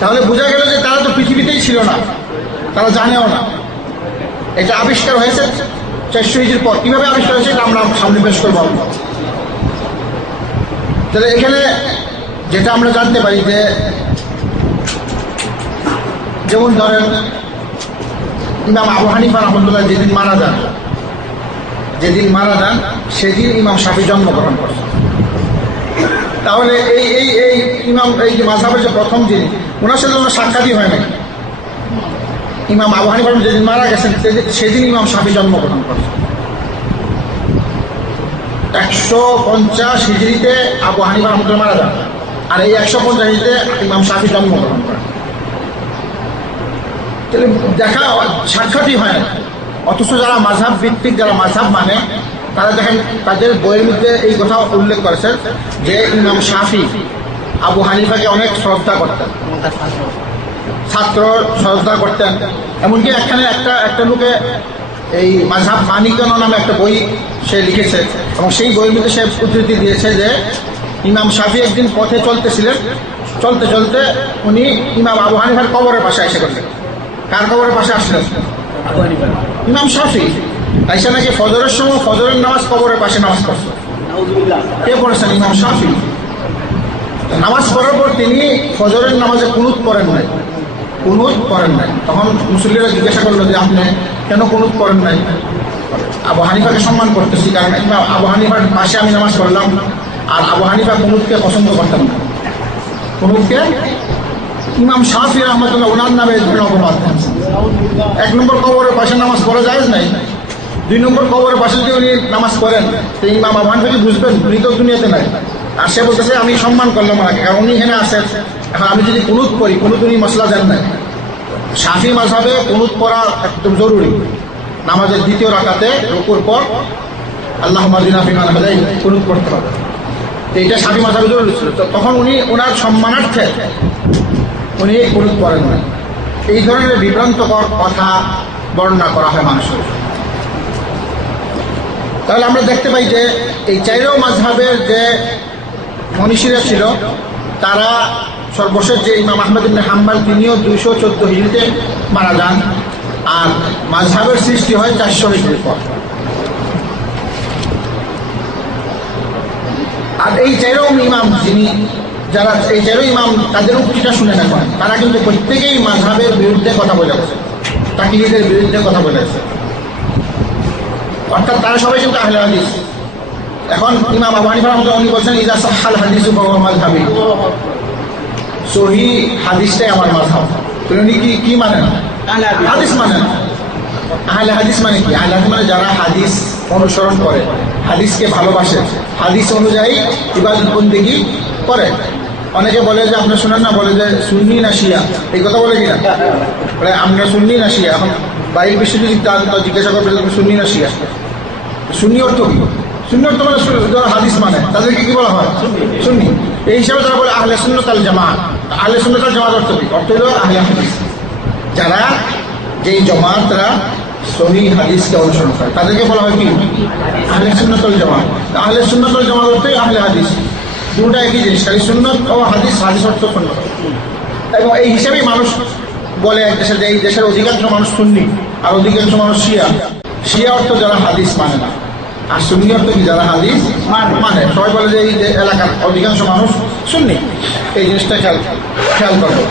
তাহলে বোঝা গেল যে তারা তো পৃথিবীতেই ছিল না, তারা জানেও না। এটা আবিষ্কার হয়েছে 400 হিজরির পর। কিভাবে আবিষ্কার হয়েছে এটা আমরা সামনে পেশ করবো। তাহলে এখানে যেটা আমরা জানতে পারি যে যেমন ধরেন ইমাম আবু হানিফা রাহমাতুল্লাহ যেদিন মারা যান সেদিন ইমাম শাফি জন্মগ্রহণ করেছেন। তাহলে এই ইমাম এই যে মাযহাবের যে প্রথম যিনি, ওনার সাথে ওনার সাক্ষাৎই হয় নাই। ইমাম আবু হানিফা যেদিন মারা গেছেন সেদিন ইমাম শাফি জন্মগ্রহণ করেছেন। 150 হিজরিতে আবু হানিফা রাহমাতুল্লাহ মারা যান, আর এই 150 হিজরিতে ইমাম শাফি জন্মগ্রহণ করেন। তাহলে দেখা সাক্ষাৎই হয় না। অথচ যারা মাযহাব ভিত্তিক, যারা মাযহাব মানে, তারা দেখেন তাদের বইয়ের মধ্যে এই কথা উল্লেখ করেছেন যে ইমাম শাফি আবু হানিফাকে অনেক শ্রদ্ধা করতেন, ছাত্র শ্রদ্ধা করতেন। এমনকি এখানে একটা লোকে এই মাযহাব মানিকানো নামে একটা বই সে লিখেছে এবং সেই বইয়ের মধ্যে সে উদ্ধৃতি দিয়েছে যে ইমাম শাফি একদিন পথে চলতেছিলেন, চলতে চলতে উনি ইমাম আবু হানিফার কবরের পাশে এসে করলেন। কার কবরের পাশে আসলেন? ইমাম শাফি। আইসা নাকি ফজরের সময় ফজরের নামাজ কবরের পাশে নামাজ পড়ছেন। কে পড়েছেন? ইমাম শাফি। নামাজ পড়ার পর তিনি ফজরের নামাজে কুনুত পড়েন নাই। তখন মুসল্লিরা জিজ্ঞাসা করলো যে আপনি কেন কুনুত পড়েন নাই? আবু হানিফাকে সম্মান করতেছি, কারণ আবু হানিফার পাশে আমি নামাজ পড়লাম। আর আবু হানিফা কুনুতকে পছন্দ করতেন না। কুনুতকে ইমাম শাফি রাহমাতুল্লাহ ওনার নামে অপবাদ। 1 নম্বর কবরের পাশে নামাজ পড়া যায় নাই, 2 নম্বর কবরের পাশে যদি উনি নামাজ পড়েন তো ইমাম আবু হানিফা কি বুঝবেন? উনি তো দুনিয়াতে নাই। আর সে বলতেছে আমি সম্মান করলাম ওনাকে, কারণ উনি এখানে আসেন। এখন আমি যদি কুনুত পড়ি, কুনুত উনি মশলা দেন নাই। শাফি মাযহাবে কুনুত পড়া একদম জরুরি। নামাজের 2য় রাকাতে রুকুর পর আল্লাহুম্মা হদিনা ফিমান হাদাই কুনুত পড়তে হবে। এইটা শাফি মাযহাবে জরুরি ছিল। তো তখন উনি ওনার সম্মানার্থে উনি কুনুত পড়েন না। এই ধরনের বিভ্রান্তকর কথা বর্ণনা করা হয় মানুষের। তাহলে আমরা দেখতে পাই যে এই 4 মাযহাবের যে মনীষীরা ছিল তারা সর্বশেষ যে ইমাম আহমদ ইবনে হাম্বল তিনিও 214 হিজরিতে মারা যান। আর মাযহাবের সৃষ্টি হয় 400 হিজরির পর। আর এই 4 ইমাম যারা এই 4 ইমাম তাদের উক্তিটা শুনে নেন, তারা কিন্তু প্রত্যেকেই মাযহাবের বিরুদ্ধে কথা বলেছে, তাকলিদের বিরুদ্ধে কথা বলেছে, অর্থাৎ তারা সবাই কিন্তু আহলে হাদিস। এখন ইমাম আবু হানিফা রাহমাতুল্লাহ উনি বলছেন ইজা সাহহাল হাদিসু ফাহুয়া মাযহাবি, সহিহ হাদিসটাই আমার মাযহাব। উনি কি মানেন? হাদিস মানেন। আহলে হাদিস মানে কি? আহলে হাদিস মানে যারা হাদিস অনুসরণ করে, হাদিসকে ভালোবাসে, হাদিস অনুযায়ী ইবাদত বন্দেগী করে। অনেকে বলে যে আপনি শুনেন না, বলে যে সুন্নি না শিয়া, এই কথা বলে কিনা, বলে আমরা সুন্নি না শিয়া। এখন বাইরের বিশ্বে যদি জিজ্ঞাসা করবে তুমি সুন্নি না শিয়া, সুন্নি অর্থ কি? সুন্নি অর্থ মানে যারা হাদিস মানে তাদেরকে কি বলা হয়? সুন্নি। এই হিসাবে তারা বলে আহলে সুন্নাত ওয়াল জামাত। আহলে সুন্নাত ওয়াল জামাত অর্থ কি? অর্থ হলো আহলে হাদিস, যারা যেই জামাতরা সহিহ হাদিসকে অনুসরণ করে তাদেরকে বলা হয় কি? আহলে সুন্নাত ওয়াল জামাত। আহলে সুন্নাত ওয়াল জামাত অর্থই আহলে হাদিস, দুটো একই জিনিস, খালি সুন্নত ও হাদিস, হাদিস অর্থ সুন্নত। এবং এই হিসাবেই মানুষ বলে এক দেশের যে এই দেশের অধিকাংশ মানুষ সুন্নি আর অধিকাংশ মানুষ শিয়া। শিয়া অর্থ যারা হাদিস মানে না, আর সুন্নি অর্থ কি? যারা হাদিস মানে। সবাই বলে যে এই এলাকার অধিকাংশ মানুষ সুন্নি। এই জিনিসটা খেয়াল করবো।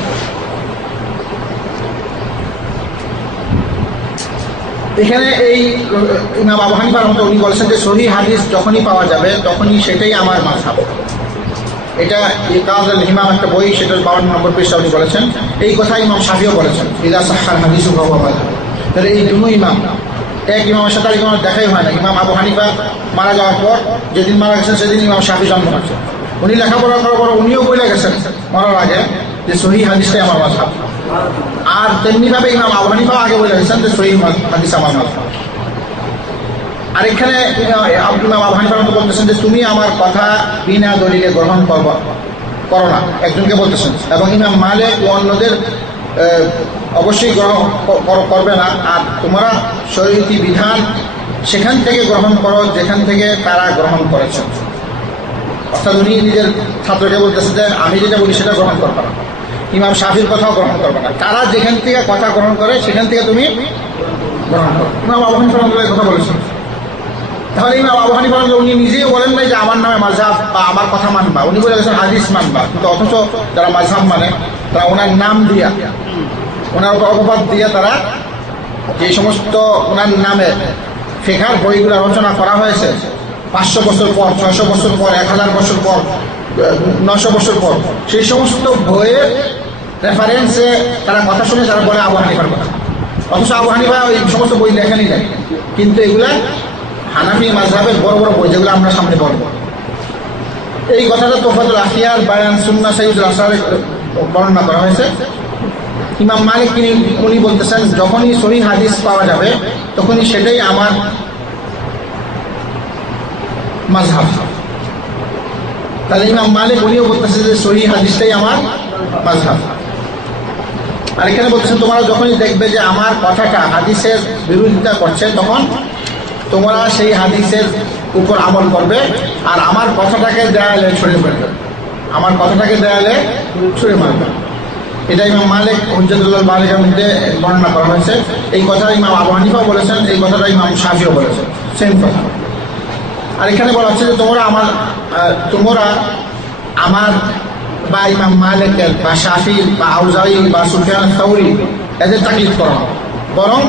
এখানে এই ইমাম আবু হানিফা রাহমাতুল্লাহ উনি বলেছেন যে সহিহ হাদিস যখনই পাওয়া যাবে তখনই সেটাই আমার মাযহাব। এটা ইকাজুল ইমাম একটা বই, সেটা 52 নম্বর পৃষ্ঠা উনি বলেছেন। এই কথা ইমাম শাফিও বলেছেন, ইযা সাহহাল হাদিসু ফাহুয়া মাযহাব। তাহলে এই দুটো ইমাম, এক ইমামের সাথে আরেক ইমামের দেখাই হয় না। ইমাম আবু হানিফা মারা যাওয়ার পর, যেদিন মারা গেছেন সেদিন ইমাম শাফি জন্ম হয়েছে। উনি লেখাপড়া করার পর উনিও বলে গেছেন মরার আগে যে সহিহ হাদিসটাই আমার মাযহাব। আর তেমনিভাবে ইমাম আবু হানিফা আগে বলে গেছেন যে সহিহ হাদিস আমার মাযহাব। আর এখানে ইমাম আবু হানিফা বলতেছেন যে তুমি আমার কথা বিনা দলিলে গ্রহণ করো না, একজনকে বলতেছেন। এবং ইমাম মালিক ও অন্যদের অবশ্যই গ্রহণ করবে না। আর তোমরা শরীয়তি বিধান সেখান থেকে গ্রহণ করো যেখান থেকে তারা গ্রহণ করেছে। অর্থাৎ উনি নিজের ছাত্রকে বলতেছে যে আমি যেটা বলি সেটা গ্রহণ করবে না, ইমাম শাফির কথাও গ্রহণ করবে না, তারা যেখান থেকে কথা গ্রহণ করে সেখান থেকে তুমি গ্রহণ করো। ইমাম আবু হানিফা কথা বলেছেন। তাহলে ইমাম আবু হানিফা উনি নিজেই বলেন নাই যে আমার নামে মাযহাব বা আমার কথা মানবা, উনি বলে গেছেন হাদিস মানবা। কিন্তু অথচ যারা মাযহাব মানে তারা ওনার নাম দিয়া, ওনার অপবাদ দিয়া তারা যে সমস্ত ওনার নামে ফিকহের বইগুলো রচনা করা হয়েছে 500 বছর পর, 600 বছর পর, 1000 বছর পর, 900 বছর পর, সেই সমস্ত বইয়ের রেফারেন্সে তারা কথা শুনে তারা বলে আবু হানিফার কথা। অথচ আবু হানিফা ওই সমস্ত বই লেখেনি নাই, কিন্তু এগুলা হানাফি মাযহাবের বড় বড় বই, যেগুলো আমরা সামনে বলবো। এই কথাটা তোফাতুল আখিয়ার বায়ান সুন্নাহ সাইয়্যিদুল আসহারে বর্ণনা করা হয়েছে। ইমাম মালিক উনি বলতেছেন যখনই সহিহ হাদিস পাওয়া যাবে তখনই সেটাই আমার মাযহাব। তাহলে ইমাম মালিক উনিও বলতেছেন যে সহিহ হাদিসটাই আমার মাযহাব। আর এখানে বলতেছেন তোমরা যখনই দেখবে যে আমার কথাটা হাদিসের বিরোধিতা করছে তখন তোমরা সেই হাদিসের উপর আমল করবে আর আমার কথাটাকে দেয়ালে ছুঁড়ে মারবে, আমার কথাটাকে দেয়ালে ছুঁড়ে মারবে। এটা ইমাম মালিক হুজ্জাতুল মালিকের মধ্যে বর্ণনা করা হয়েছে। এই কথা ইমাম আবু হানিফাও বলেছেন, এই কথাটা ইমাম শাফিও বলেছেন, সেম কথা। আর এখানে বলা হচ্ছে যে তোমরা আমার বা ইমাম মালিকের বা শাফি বা আউজাঈ বা সুফিয়ান সাউরি এদের তাকলিদ করো, বরং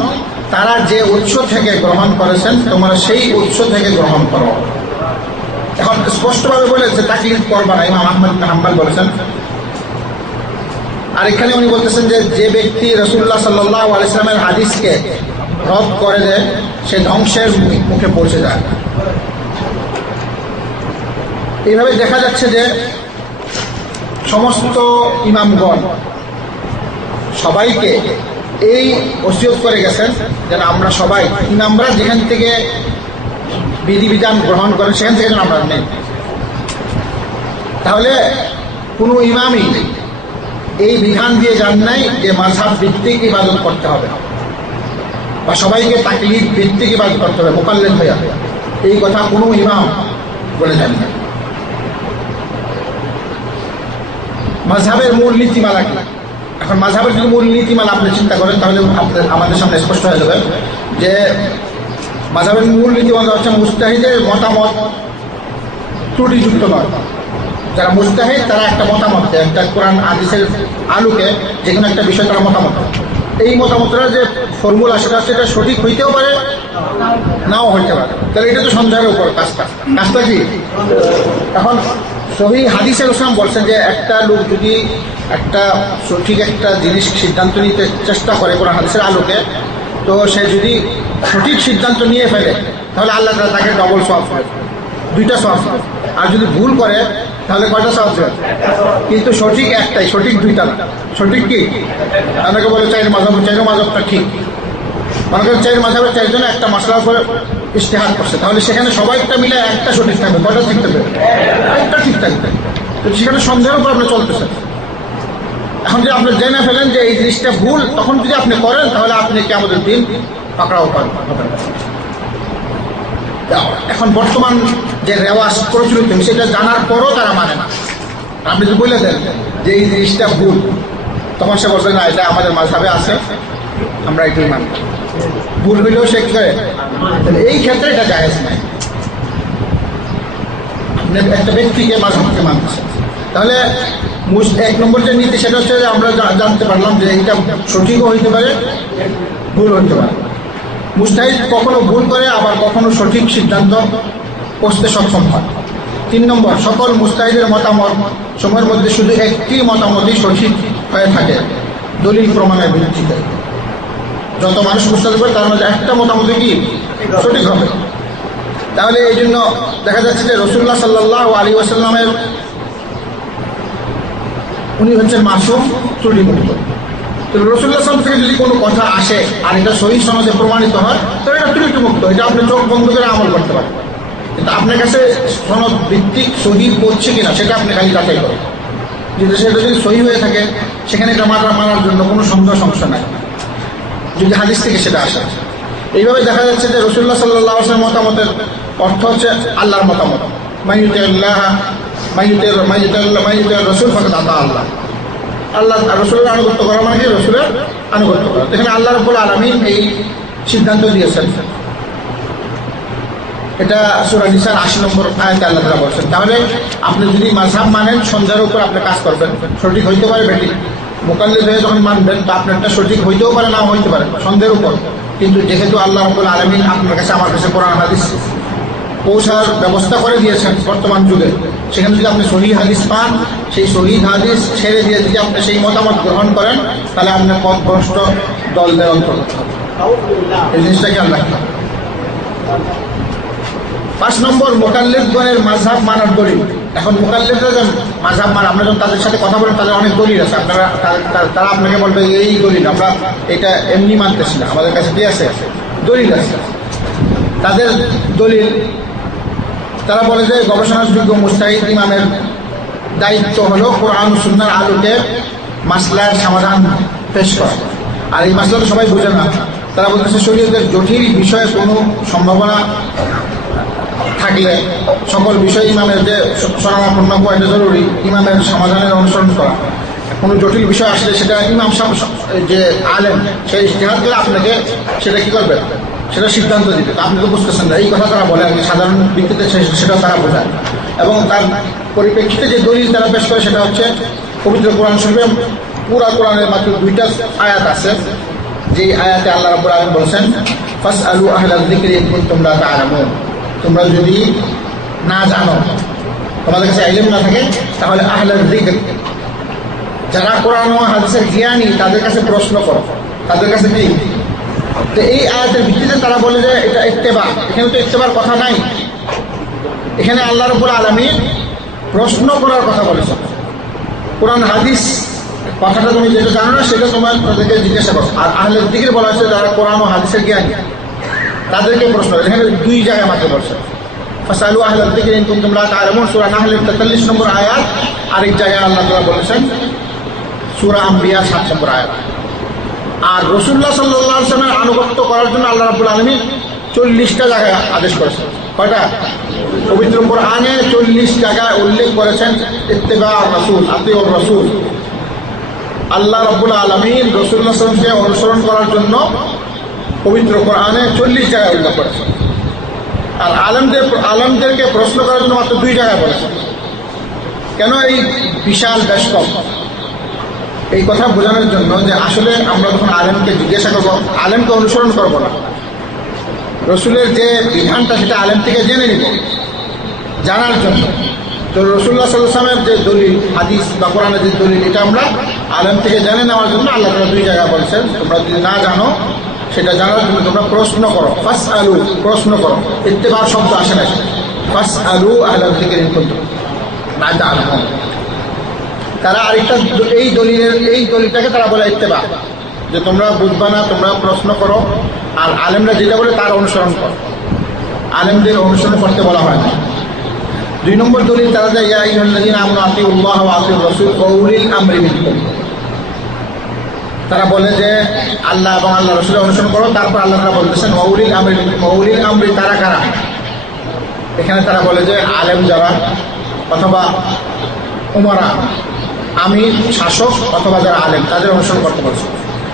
তারা যে উৎস থেকে গ্রহণ করেছেন তোমরা সেই উৎস থেকে গ্রহণ করো। এখন স্পষ্টভাবে বলেছে তাকলিদ করবা না, ইমাম আহমদ বিন হাম্বল বলেছেন। আর এখানে উনি বলতেছেন যে যে ব্যক্তি রাসূলুল্লাহ সাল্লাল্লাহু আলাইহি ওয়াসাল্লামের হাদিসকে রদ করে দেয় সে ধ্বংসের মুখে পৌঁছে যায়। এইভাবে দেখা যাচ্ছে যে সমস্ত ইমামগণ সবাইকে এই ওসিয়ত করে গেছেন যেন আমরা সবাই ইমামরা যেখান থেকে বিধিবিধান গ্রহণ করেন সেখান থেকে যেন আমরা নেই। তাহলে কোনো ইমামই এই বিধান দিয়ে যান নাই যে মাযহাব ভিত্তিক ইবাদত করতে হবে বা সবাইকে তাকলিদ ভিত্তিক ইবাদত করতে হবে, মুকাল্লিদ হয়ে যাবে, এই কথা কোনো ইমাম বলে যান না। মাযহাবের মূল নীতিমালা কি? এখন মাযহাবের যদি মূল নীতিমালা আপনি চিন্তা করেন তাহলে আমাদের সামনে স্পষ্ট হয়ে যাবে যে মাযহাবের মূল নীতিমালা হচ্ছে মুজতাহিদের মতামত ত্রুটিযুক্ত নয়। যারা মুজতাহিদ তারা একটা মতামত, একটা কোরআন হাদিসের আলোকে যে কোনো একটা বিষয় তারা মতামত, এই মতামতটা যে ফর্মুলা সেটা সঠিক হইতেও পারে নাও হইতে পারে। তাহলে এটা তো সন্দেহের উপর কাজটা কি। এখন সহিহ হাদিসে রাসূল বলছেন যে একটা লোক যদি একটা সঠিক একটা জিনিস সিদ্ধান্ত নিতে চেষ্টা করে কোরআন হাদিসের আলোকে, তো সে যদি সঠিক সিদ্ধান্ত নিয়ে ফেলে তাহলে আল্লাহ তাআলা তাকে ডবল সওয়াব দেবে, 2টা সওয়াব। আর যদি ভুল করে তাহলে কয়টা সওয়াব দেবে? কিন্তু সঠিক একটাই, সঠিক 2টা না। সঠিক কি? অনেকে বলে চার মাযহাবটা ঠিক। মনে করেন 4 মাযহাবের 4 জন একটা মাসলার উপরে ইজতিহাদ করছে, তাহলে সেখানে সবাইটা মিলে একটা সঠিক থাকবে, কয়টা ঠিক থাকবে? একটা ঠিক থাকবে। তো সেখানে সন্দেহের উপর আপনি চলতেছেন। এখন যদি আপনি জেনে ফেলেন যে এই জিনিসটা ভুল, তখন যদি আপনি করেন তাহলে আপনি কিয়ামতের দিন পাকড়াও পাবেন। এখন বর্তমান যে রেওয়াজ প্রচলিত সেটা জানার পরও তারা মানে না। আপনি যদি বলে দেন যে এই জিনিসটা ভুল, তখন সে বলবে না এটা আমাদের মাযহাবে আছে, আমরা এটাই মানি। ভুল হইলেও সে কি করে? তাহলে এই ক্ষেত্রে এটা জায়েজ নাই। আপনি একটা ব্যক্তিকে মাযহাবকে মানতেছেন, তাহলে 1 নম্বর যে নীতি সেটা হচ্ছে যে আমরা জানতে পারলাম যে এটা সঠিকও হইতে পারে, ভুল হইতে পারে। মুজতাহিদ কখনো ভুল করে, আবার কখনো সঠিক সিদ্ধান্ত পৌঁছতে সক্ষম হয়। 3 নম্বর, সকল মুজতাহিদের মতামত সময়ের মধ্যে শুধু একটি মতামতই সঠিক হয়ে থাকে দলিল প্রমাণের ভিত্তিতে। যত মানুষ মুজতাহিদ করে তার মধ্যে একটা মতামতই কি সঠিক হবে। তাহলে এই জন্য দেখা যাচ্ছে যে রাসূলুল্লাহ সাল্লাল্লাহু আলাইহি ওয়াসাল্লামের উনি হচ্ছেন মাসুম, ত্রুটিমুক্ত। তো রাসূলুল্লাহ সাল্লাল্লাহু আলাইহি ওয়াসাল্লাম থেকে যদি কোনো কথা আসে আর এটা সহিহ সনদে প্রমাণিত হয়, তাহলে এটা ত্রুটিমুক্ত, এটা আপনি চোখ বন্ধ করে আমল করতে পারেন। কিন্তু আপনার কাছে সনদ ভিত্তিক সহিহ পড়ছে কিনা সেটা আপনি খালি যাচাই করেন। যদি সেটা যদি সহিহ হয়ে থাকে সেখানে এটা মানার জন্য কোনো সমস্যা নাই, যদি হাদিস থেকে সেটা আসে। এইভাবে দেখা যাচ্ছে যে রাসূলুল্লাহ সাল্লাল্লাহু আলাইহি ওয়াসাল্লাম মতামতের অর্থ হচ্ছে আল্লাহর মতামত। মাইয়ুতির রাসূল ফাকাদ আতা আল্লাহ। আল্লাহ রাসূলের আনুগত্য করা মানে কি? রাসূলের আনুগত্য করা। এখানে আল্লাহ রাব্বুল আলামিন এই সিদ্ধান্ত দিয়েছেন। এটা সূরা নিসার 80 নম্বর আয়াতে আল্লাহ তাআলা বলেছেন। তাহলে আপনি যদি মাযহাব মানেন, সন্দেহের উপর আপনি কাজ করবেন, সঠিক হইতে পারে বেঠিক। মুকাল্লিদ হয়ে যখন মানবেন তো আপনারটা সঠিক হইতেও পারে, নাও হইতে পারে, সন্দেহের উপর। কিন্তু যেহেতু আল্লাহ রাব্বুল আলামিন আপনার কাছে আমার কাছে কোরআন হাদিস পৌঁছার ব্যবস্থা করে দিয়েছেন বর্তমান যুগে, সেখানে যদি আপনি সহিহ হাদিস পান, সেই সহিহ হাদিস ছেড়ে দিয়ে যদি আপনি সেই মতামত গ্রহণ করেন, তাহলে আপনার পথভ্রষ্ট দলদের অন্তর্গত হবে। এই জিনিসটাকে আল্লাহ। 5 নম্বর, মুকাল্লিদগণের মাযহাব মানার দলিল। এখন মুকাল্লিদরা যে মাযহাব মানে, আমরা যখন তাদের সাথে কথা বলেন তাদের অনেক দলিল আছে। তারা আপনাকে বলবে এই দলিল, আমরা এটা এমনি মানতেছি না, আমাদের কাছে কি আছে? দলিল আছে। তাদের দলিল, তারা বলে যে গবেষণাযোগ্য মুজতাহিদ ইমামের দায়িত্ব হলো কোরআন সুন্নাহর আলোকে মাসলার সমাধান পেশ করা। আর এই মাসলা তো সবাই বোঝে না। তারা বলতেছে শরীয়তের জটিল বিষয়ে কোনো সম্ভাবনা থাকলে সকল বিষয় ইমামের যে শরণাপন্ন করা এটা জরুরি, ইমামের সমাধানের অনুসরণ করা। কোনো জটিল বিষয় আসলে সেটা ইমাম যে আলেম সেই ইজতিহাদ করে আপনাকে সেটা কি করবে, সেটা সিদ্ধান্ত দিতে। আপনি তো বুঝতেছেন না, এই কথা তারা বলে আর কি, সাধারণ ভিত্তিতে সেটা তারা বোঝায়। এবং তার পরিপ্রেক্ষিতে যে দলিল তারা পেশ করে সেটা হচ্ছে পবিত্র কোরআন শরীফে পুরা কোরআনের মাত্র 2টা আয়াত আছে, যে আয়াতে আল্লাহ রাব্বুল আলামিন বলেছেন ফাসআলু আহলায যিকরি ইন কুনতুম লা তা'লামুন। তোমরা যদি না জানো, তোমাদের কাছে ইলম না থাকে, তাহলে আহলায যিকর, যারা কোরআন ও হাদিসের জ্ঞানী, তাদের কাছে প্রশ্ন করো। তাদের কাছে কি? তো এই আয়াতের ভিত্তিতে তারা বলে যে এটা ইত্তেবা। এখানে তো ইত্তেবার কথা নাই, এখানে আল্লাহ রাব্বুল আলামিন প্রশ্ন করার কথা বলেছেন। কোরআন হাদিস কথাটা তুমি যেটা জানো না সেটা তোমার তাদেরকে জিজ্ঞাসা করো। আর আহলে যিকর বলা হয়েছে যারা কোরআন ও হাদিসের জ্ঞানী, তাদেরকে প্রশ্ন। এখানে 2 জায়গায় মাত্র বলছে ফাসআলু আহলা যিকরি ইন কুনতুম লা তা'লামুন, সূরা নাহলের 43 নম্বর আয়াত। আরেক জায়গায় আল্লাহ তাআলা বলেছেন সূরা আম্বিয়া 7 নম্বর আয়াত। আর রাসূলুল্লাহ সাল্লাল্লাহু আলাইহি ওয়াসাল্লামের আনুগত্য করার জন্য আল্লাহ রাব্বুল আলামিন 40টা জায়গায় আদেশ করেছেন। কয়টা? পবিত্র কোরআনে 40 জায়গায় উল্লেখ করেছেন ইত্তেবা রাসূল, আতিউর রাসূল। আল্লাহ রাব্বুল আলামিন রাসূলুল্লাহ সাল্লাল্লাহু আলাইহি ওয়াসাল্লামকে অনুসরণ করার জন্য পবিত্র কোরআনে 40 জায়গায় উল্লেখ করেছেন, আর আলেমদেরকে প্রশ্ন করার জন্য মাত্র 2 জায়গায় বলেছেন। কেন এই বিশাল ব্যস্তম? এই কথা বোঝানোর জন্য যে আসলে আমরা যখন আলেমকে জিজ্ঞাসা করবো, আলেমকে অনুসরণ করবো না, রসুলের যে বিধানটা সেটা আলেম থেকে জেনে নিব জানার জন্য। তো রাসূলুল্লাহ সাল্লাল্লাহু আলাইহি ওয়াসাল্লামের যে দলিল হাদিস বা কোরআনের যে দলিল, এটা আমরা আলেম থেকে জেনে নেওয়ার জন্য আল্লাহ তাআলা 2 জায়গায় বলছেন, তোমরা যদি না জানো সেটা জানার জন্য তোমরা প্রশ্ন করো। ফাসআলু, প্রশ্ন করো। ইত্তেবা শব্দ আসে না, ফাসআলু আহলা যিকরি ইন কুনতুম লা তা'লামুন। তারা আরেকটা এই দলিলটাকে তারা বলে ইত্তেবা, যে তোমরা বুঝবা না, তোমরা প্রশ্ন করো, আর আলেমরা যেটা বলে তার অনুসরণ করো। আলেমদের অনুসরণ করতে বলা হয় না। 2 নম্বর দলিল তারা দেয়, ইয়া আইয়ুহাল্লাযীনা আমানু আতিউল্লাহ ওয়া আতিউর রাসূল ওয়া উলিল আমরি মিনকুম। তারা বলে যে আল্লাহ এবং আল্লাহ রাসূলের অনুসরণ করো, তারপর আল্লাহ তাআলা বলতেছেন ওয়া উলিল আমরি মিনকুম। ওয়া উলিল আমরি তারা কারা? এখানে তারা বলে যে আলেম যারা, অথবা উমারা, আমির, শাসক, অথবা যারা আলেম, তাদের অনুসরণ করতে বলছে।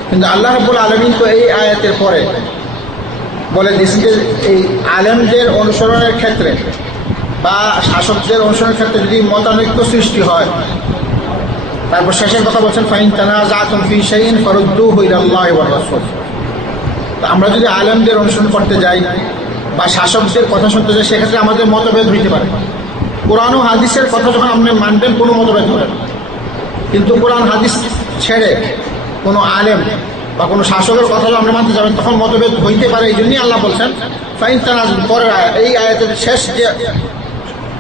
কিন্তু আল্লাহ রাব্বুল আলামিন তো এই আয়াতের পরে বলে দিয়েছেন যে এই আলেমদের অনুসরণের ক্ষেত্রে বা শাসকদের অনুসরণের ক্ষেত্রে যদি মতানৈক্য সৃষ্টি হয়, তারপর শেষের কথা বলছেন ফাইন তানাযাতুম ফি শাইইন ফারুদ্দুহু ইলাল্লাহি ওয়ার রাসূল। আমরা যদি আলেমদের অনুসরণ করতে যাই বা শাসকদের কথা শুনতে যাই, সেক্ষেত্রে আমাদের মতভেদ হইতে পারে। কোরআন ও হাদিসের কথা যখন আপনি মানবেন, কোনো মতভেদ হবে না। কিন্তু কোরআন হাদিস ছেড়ে কোনো আলেম বা কোনো শাসকের কথা যখন আপনি মানতে যাবেন, তখন মতভেদ হইতে পারে। এই জন্যই আল্লাহ বলছেন ফাইন তানাযাতুম, পরের আয়াত, এই আয়াতের শেষ যে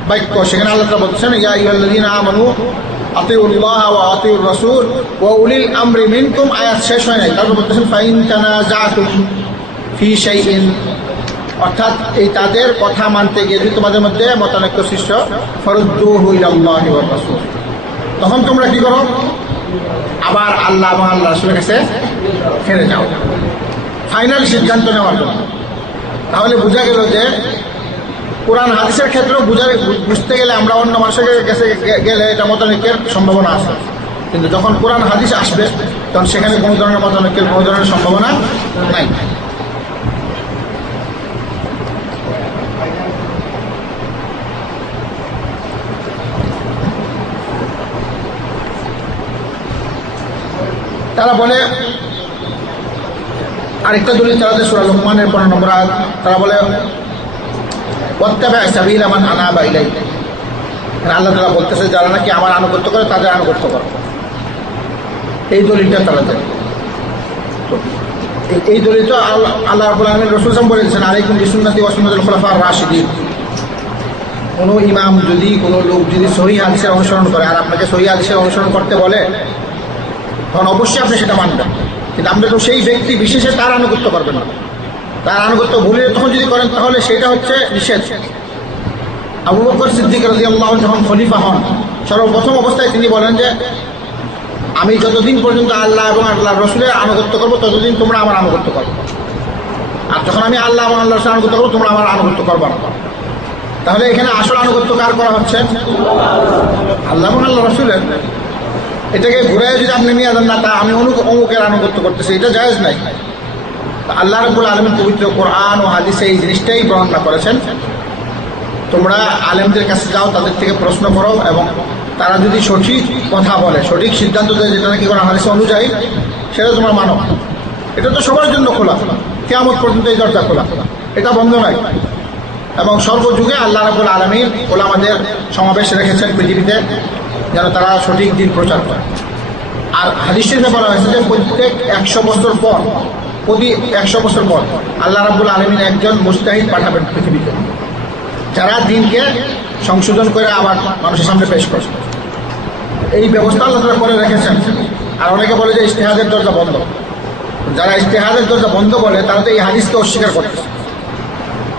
বাক্য, সেখানে আল্লাহ তাআলা বলছেন ইয়া আইয়ুহাল্লাযীনা আমানু আতিউল্লাহ ওয়া আতিউর রাসূল ওয়া উলিল আমরি মিনকুম। আয়াত শেষ হয় নাই, তারপর বলতেছেন ফাইন তানাযাতুম ফি শাইইন, অর্থাৎ এই তাদের কথা মানতে গিয়ে যদি তোমাদের মধ্যে মতানৈক্য সৃষ্টি হয়, ফারুদ্দুহু ইলাল্লাহি ওয়ার রাসূল, তখন তোমরা কি করো? আবার আল্লাহ এবং আল্লাহ রাসূলের কাছে ফিরে যাও, ফাইনাল সিদ্ধান্ত নেওয়ার জন্য। তাহলে বোঝা গেল যে কোরআন হাদিসের ক্ষেত্রেও বুঝতে গেলে আমরা অন্য মানুষের কাছে গেলে এটা মতানৈক্যের সম্ভাবনা আছে, কিন্তু যখন কোরআন হাদিস আসবে তখন সেখানে কোনো ধরনের মতানৈক্যের কোনো ধরনের সম্ভাবনা নাই। তারা বলে আরেকটা দলিল তারা সূরা লুকমানের 15 নম্বর আয়াত, তারা বলে ওয়াত্তাবা সাবিলা মান আনাবা ইলাই। আল্লাহ তাআলা বলতেছে যারা নাকি আমার আনুগত্য করে তাদের আনুগত্য করো, এই দলিলটা তারা দেয়। তো এই দলিলটা আল্লাহ রাব্বুল আলামিন রাসূল সাল্লাল্লাহু আলাইহি ওয়াসাল্লাম বলেছেন আলাইকুম বিসুন্নতি ওয়া সুন্নাতুল খুলাফার রাশিদিন। কোনো ইমাম যদি, কোনো লোক যদি সহিহ হাদিসের অনুসরণ করে আর আপনাকে সহিহ হাদিসের অনুসরণ করতে বলে, তখন অবশ্যই আপনি সেটা মানবেন। কিন্তু আপনি তো সেই ব্যক্তি বিশেষে তার আনুগত্য করবেন না। তার আনুগত্য ভুলে তখন যদি করেন তাহলে সেটা হচ্ছে নিষেধ। আবু বকর সিদ্দিক রাদিয়াল্লাহু আনহু যখন খলিফা হন, সর্বপ্রথম অবস্থায় তিনি বলেন যে আমি যতদিন পর্যন্ত আল্লাহ এবং আল্লাহর রাসূলের আনুগত্য করব, ততদিন তোমরা আমার আনুগত্য করবে, আর যখন আমি আল্লাহ এবং আল্লাহর রাসূলের আনুগত্য করব, তোমরা আমার আনুগত্য করবে না। তাহলে এখানে আসল আনুগত্য কার করা হচ্ছে? আল্লাহ এবং আল্লাহর রাসূলের। এটাকে ঘুরে যদি আপনি নিয়ে যান না, তা আমি অমুকের আনুগত্য করতেছি, এটা জায়েজ নাই। আল্লাহ রাব্বুল আলামিন পবিত্র কোরআন ও হাদিসে এই জিনিসটাই বর্ণনা করেছেন, তোমরা আলেমদের কাছে যাও, তাদের থেকে প্রশ্ন করো, এবং তারা যদি সঠিক কথা বলে, সঠিক সিদ্ধান্ত দেয় যেটা নাকি কোরআন হাদিস অনুযায়ী, সেটা তোমরা মানো। এটা তো সবার জন্য খোলা, কিয়ামত পর্যন্ত এই দরজা খোলা, এটা বন্ধ নয়। এবং সর্বযুগে আল্লাহ রাব্বুল আলামিন ওলামাদের সমাবেশ রেখেছেন পৃথিবীতে, যেন তারা সঠিক দিন প্রচার করে। আর হাদিস শরীফে বলা হয়েছে যে প্রত্যেক 100 বছর পর, প্রতি 100 বছর পর আল্লাহ রাব্বুল আলামিন একজন মুজতাহিদ পাঠাবেন পৃথিবীতে, যারা দিনকে সংশোধন করে আবার মানুষের সামনে পেশ করে। এই ব্যবস্থা আল্লাহ তাআলা করে রেখেছেন। আর অনেকে বলে যে ইজতিহাদের দরজা বন্ধ। যারা ইজতিহাদের দরজা বন্ধ বলে তারা তো এই হাদিসকে অস্বীকার করতেছে।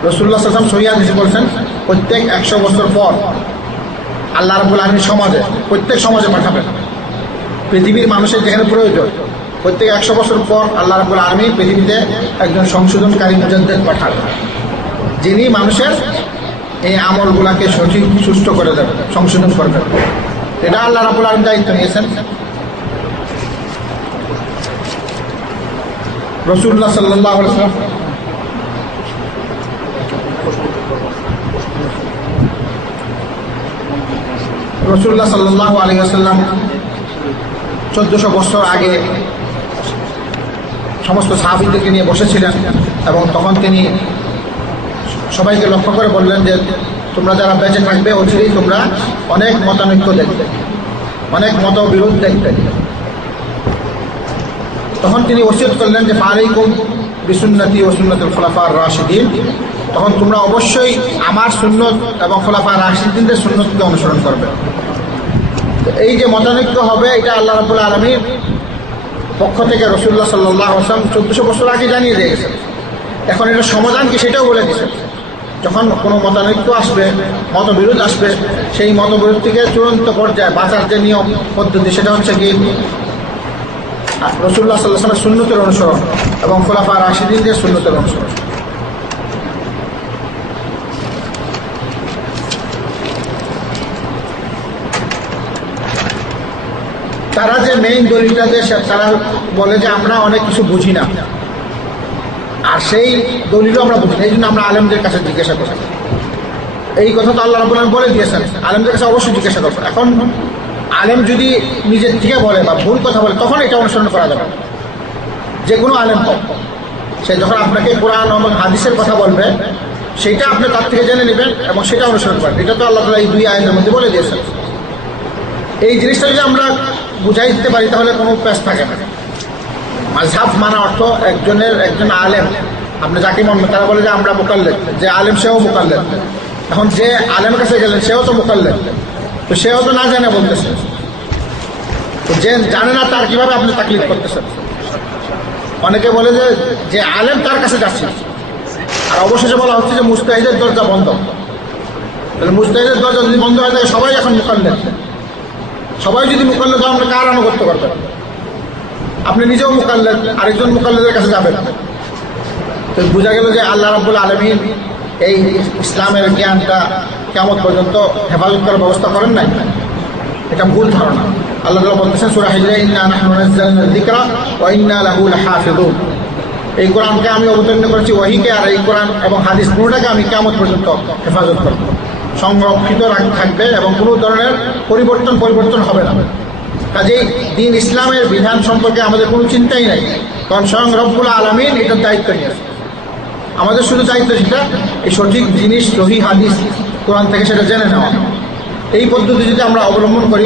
রাসূলুল্লাহ সাল্লাল্লাহু আলাইহি ওয়াসাল্লাম সহিহ হাদিসে বলেছেন প্রত্যেক 100 বছর পর আল্লাহ রাব্বুল আলামিন সমাজে, প্রত্যেক সমাজে পাঠাবেন, পৃথিবীর মানুষের যেখানে প্রয়োজন, প্রত্যেক 100 বছর পর আল্লাহ রাব্বুল আলামিন পৃথিবীতে একজন সংশোধনকারী মুজাদ্দিদ পাঠাবেন, যিনি মানুষের এই আমলগুলাকে সঠিক সুষ্ঠু করে দেবেন, সংশোধন করবেন। এটা আল্লাহ রাব্বুল আলামিন দায়িত্ব নিয়েছেন। রাসূলুল্লাহ সাল্লাল্লাহু আলাইহি ওয়াসাল্লাম রাসূলুল্লাহ সাল্লাল্লাহু আলাইহি ওয়াসাল্লাম 1400 বছর আগে সমস্ত সাহাবীদেরকে নিয়ে বসেছিলেন এবং তখন তিনি সবাইকে লক্ষ্য করে বললেন যে তোমরা যারা বেঁচে থাকবে অচিরেই তোমরা অনেক মতানৈক্য দেখবে, অনেক মতবিরোধ দেখবে। তখন তিনি ওসিয়ত করলেন যে ফালাইকুম বিসুন্নতি ওয়া সুন্নাতুল খুলাফার রাশিদিন, তখন তোমরা অবশ্যই আমার সুন্নত এবং খুলাফায়ে রাশিদিনদের সুন্নতকে অনুসরণ করবে। এই যে মতানৈক্য হবে এটা আল্লাহ রাব্বুল আলামিন পক্ষ থেকে রাসূলুল্লাহ সাল্লাল্লাহু আলাইহি ওয়াসাল্লাম 1400 বছর আগে জানিয়ে দিয়ে গেছেন। এখন এটা সমাধান কি সেটাও বলে দিয়েছেন। যখন কোনো মতানৈক্য আসবে, মতবিরোধ আসবে, সেই মতবিরোধ থেকে চূড়ান্ত পর্যায়ে বাঁচার যে নিয়ম পদ্ধতি সেটা হচ্ছে কি রাসূলুল্লাহ সাল্লাল্লাহু আলাইহি ওয়াসাল্লামের সুন্নতের অনুসরণ এবং খুলাফায়ে রাশিদিনদের সুন্নতের অনুসরণ। তারা যে মেইন দলিলটা যে তারা বলে যে আমরা অনেক কিছু বুঝি না, আর সেই দলিলও আমরা বুঝি না, এই জন্য আমরা আলেমদের কাছে জিজ্ঞাসা করি। এই কথা তো আল্লাহ রাব্বুল আলামিন বলে দিয়েছেন, আলেমদের কাছে অবশ্যই জিজ্ঞাসা করবো। এখন আলেম যদি নিজের থেকে বলে বা ভুল কথা বলে তখন এটা অনুসরণ করা যাবে। যে কোনো আলেম হোক, সে যখন আপনাকে কোরআন এবং হাদিসের কথা বলবে সেটা আপনি তার থেকে জেনে নেবেন এবং সেটা অনুসরণ করবেন। এটা তো আল্লাহ তাআলা এই দুই আয়াতের মধ্যে বলে দিয়েছেন। এই জিনিসটা যদি আমরা বুঝাই দিতে পারি তাহলে কোনো পেশ থাকে না। মাযহাব মানা অর্থ একজন আলেম, আপনি যাকে মনে তারা বলে যে আমরা মুকাল্লিদ, যে আলেম সেও মুকাল্লিদ। এখন যে আলেমের কাছে গেলেন সেও তো মুকাল্লিদ, তো সেও তো না জানে বলতেছে, তো যে জানে না তার কিভাবে আপনি তাকলিদ করতেছেন? অনেকে বলে যে আলেম তার কাছে যাচ্ছে, আর অবশেষে বলা হচ্ছে যে মুজতাহিদের দরজা বন্ধ। তাহলে মুজতাহিদের দরজা যদি বন্ধ হয়ে থাকে সবাই এখন মুকাল্লিদ, সবাই যদি মুকাল্লিদ হয় আপনি কার আনুগত্য করবেন? আপনি নিজেও মুকাল্লিদ, আরেকজন মুকাল্লিদের কাছে যাবেন। তো বোঝা গেল যে আল্লাহ রাব্বুল আলামিন এই ইসলামের জ্ঞানটা কিয়ামত পর্যন্ত হেফাজত করার ব্যবস্থা করেন নাই। এটা ভুল ধারণা। আল্লাহ তাআলা বলতেছেন সূরা হিজরে, ইন্না নাহনু নাযালনা যিকরা ওয়া ইন্না লাহু লাহাফিজুন। এই কোরআনকে আমি অবতীর্ণ করেছি ওহীকে, আর এই কোরআন এবং হাদিস পুরোটাকে আমি কিয়ামত পর্যন্ত হেফাজত করব, সংরক্ষিত থাকবে এবং কোনো ধরনের পরিবর্তন হবে না। কাজেই দ্বীন ইসলামের বিধান সম্পর্কে আমাদের কোনো চিন্তাই নাই, কারণ স্বয়ং রব্বুল আলামিন এটার দায়িত্ব নিয়েছে। আমাদের শুধু দায়িত্ব সেটা এই সঠিক জিনিস সহিহ হাদিস কোরআন থেকে সেটা জেনে নেওয়া। এই পদ্ধতি যদি আমরা অবলম্বন করি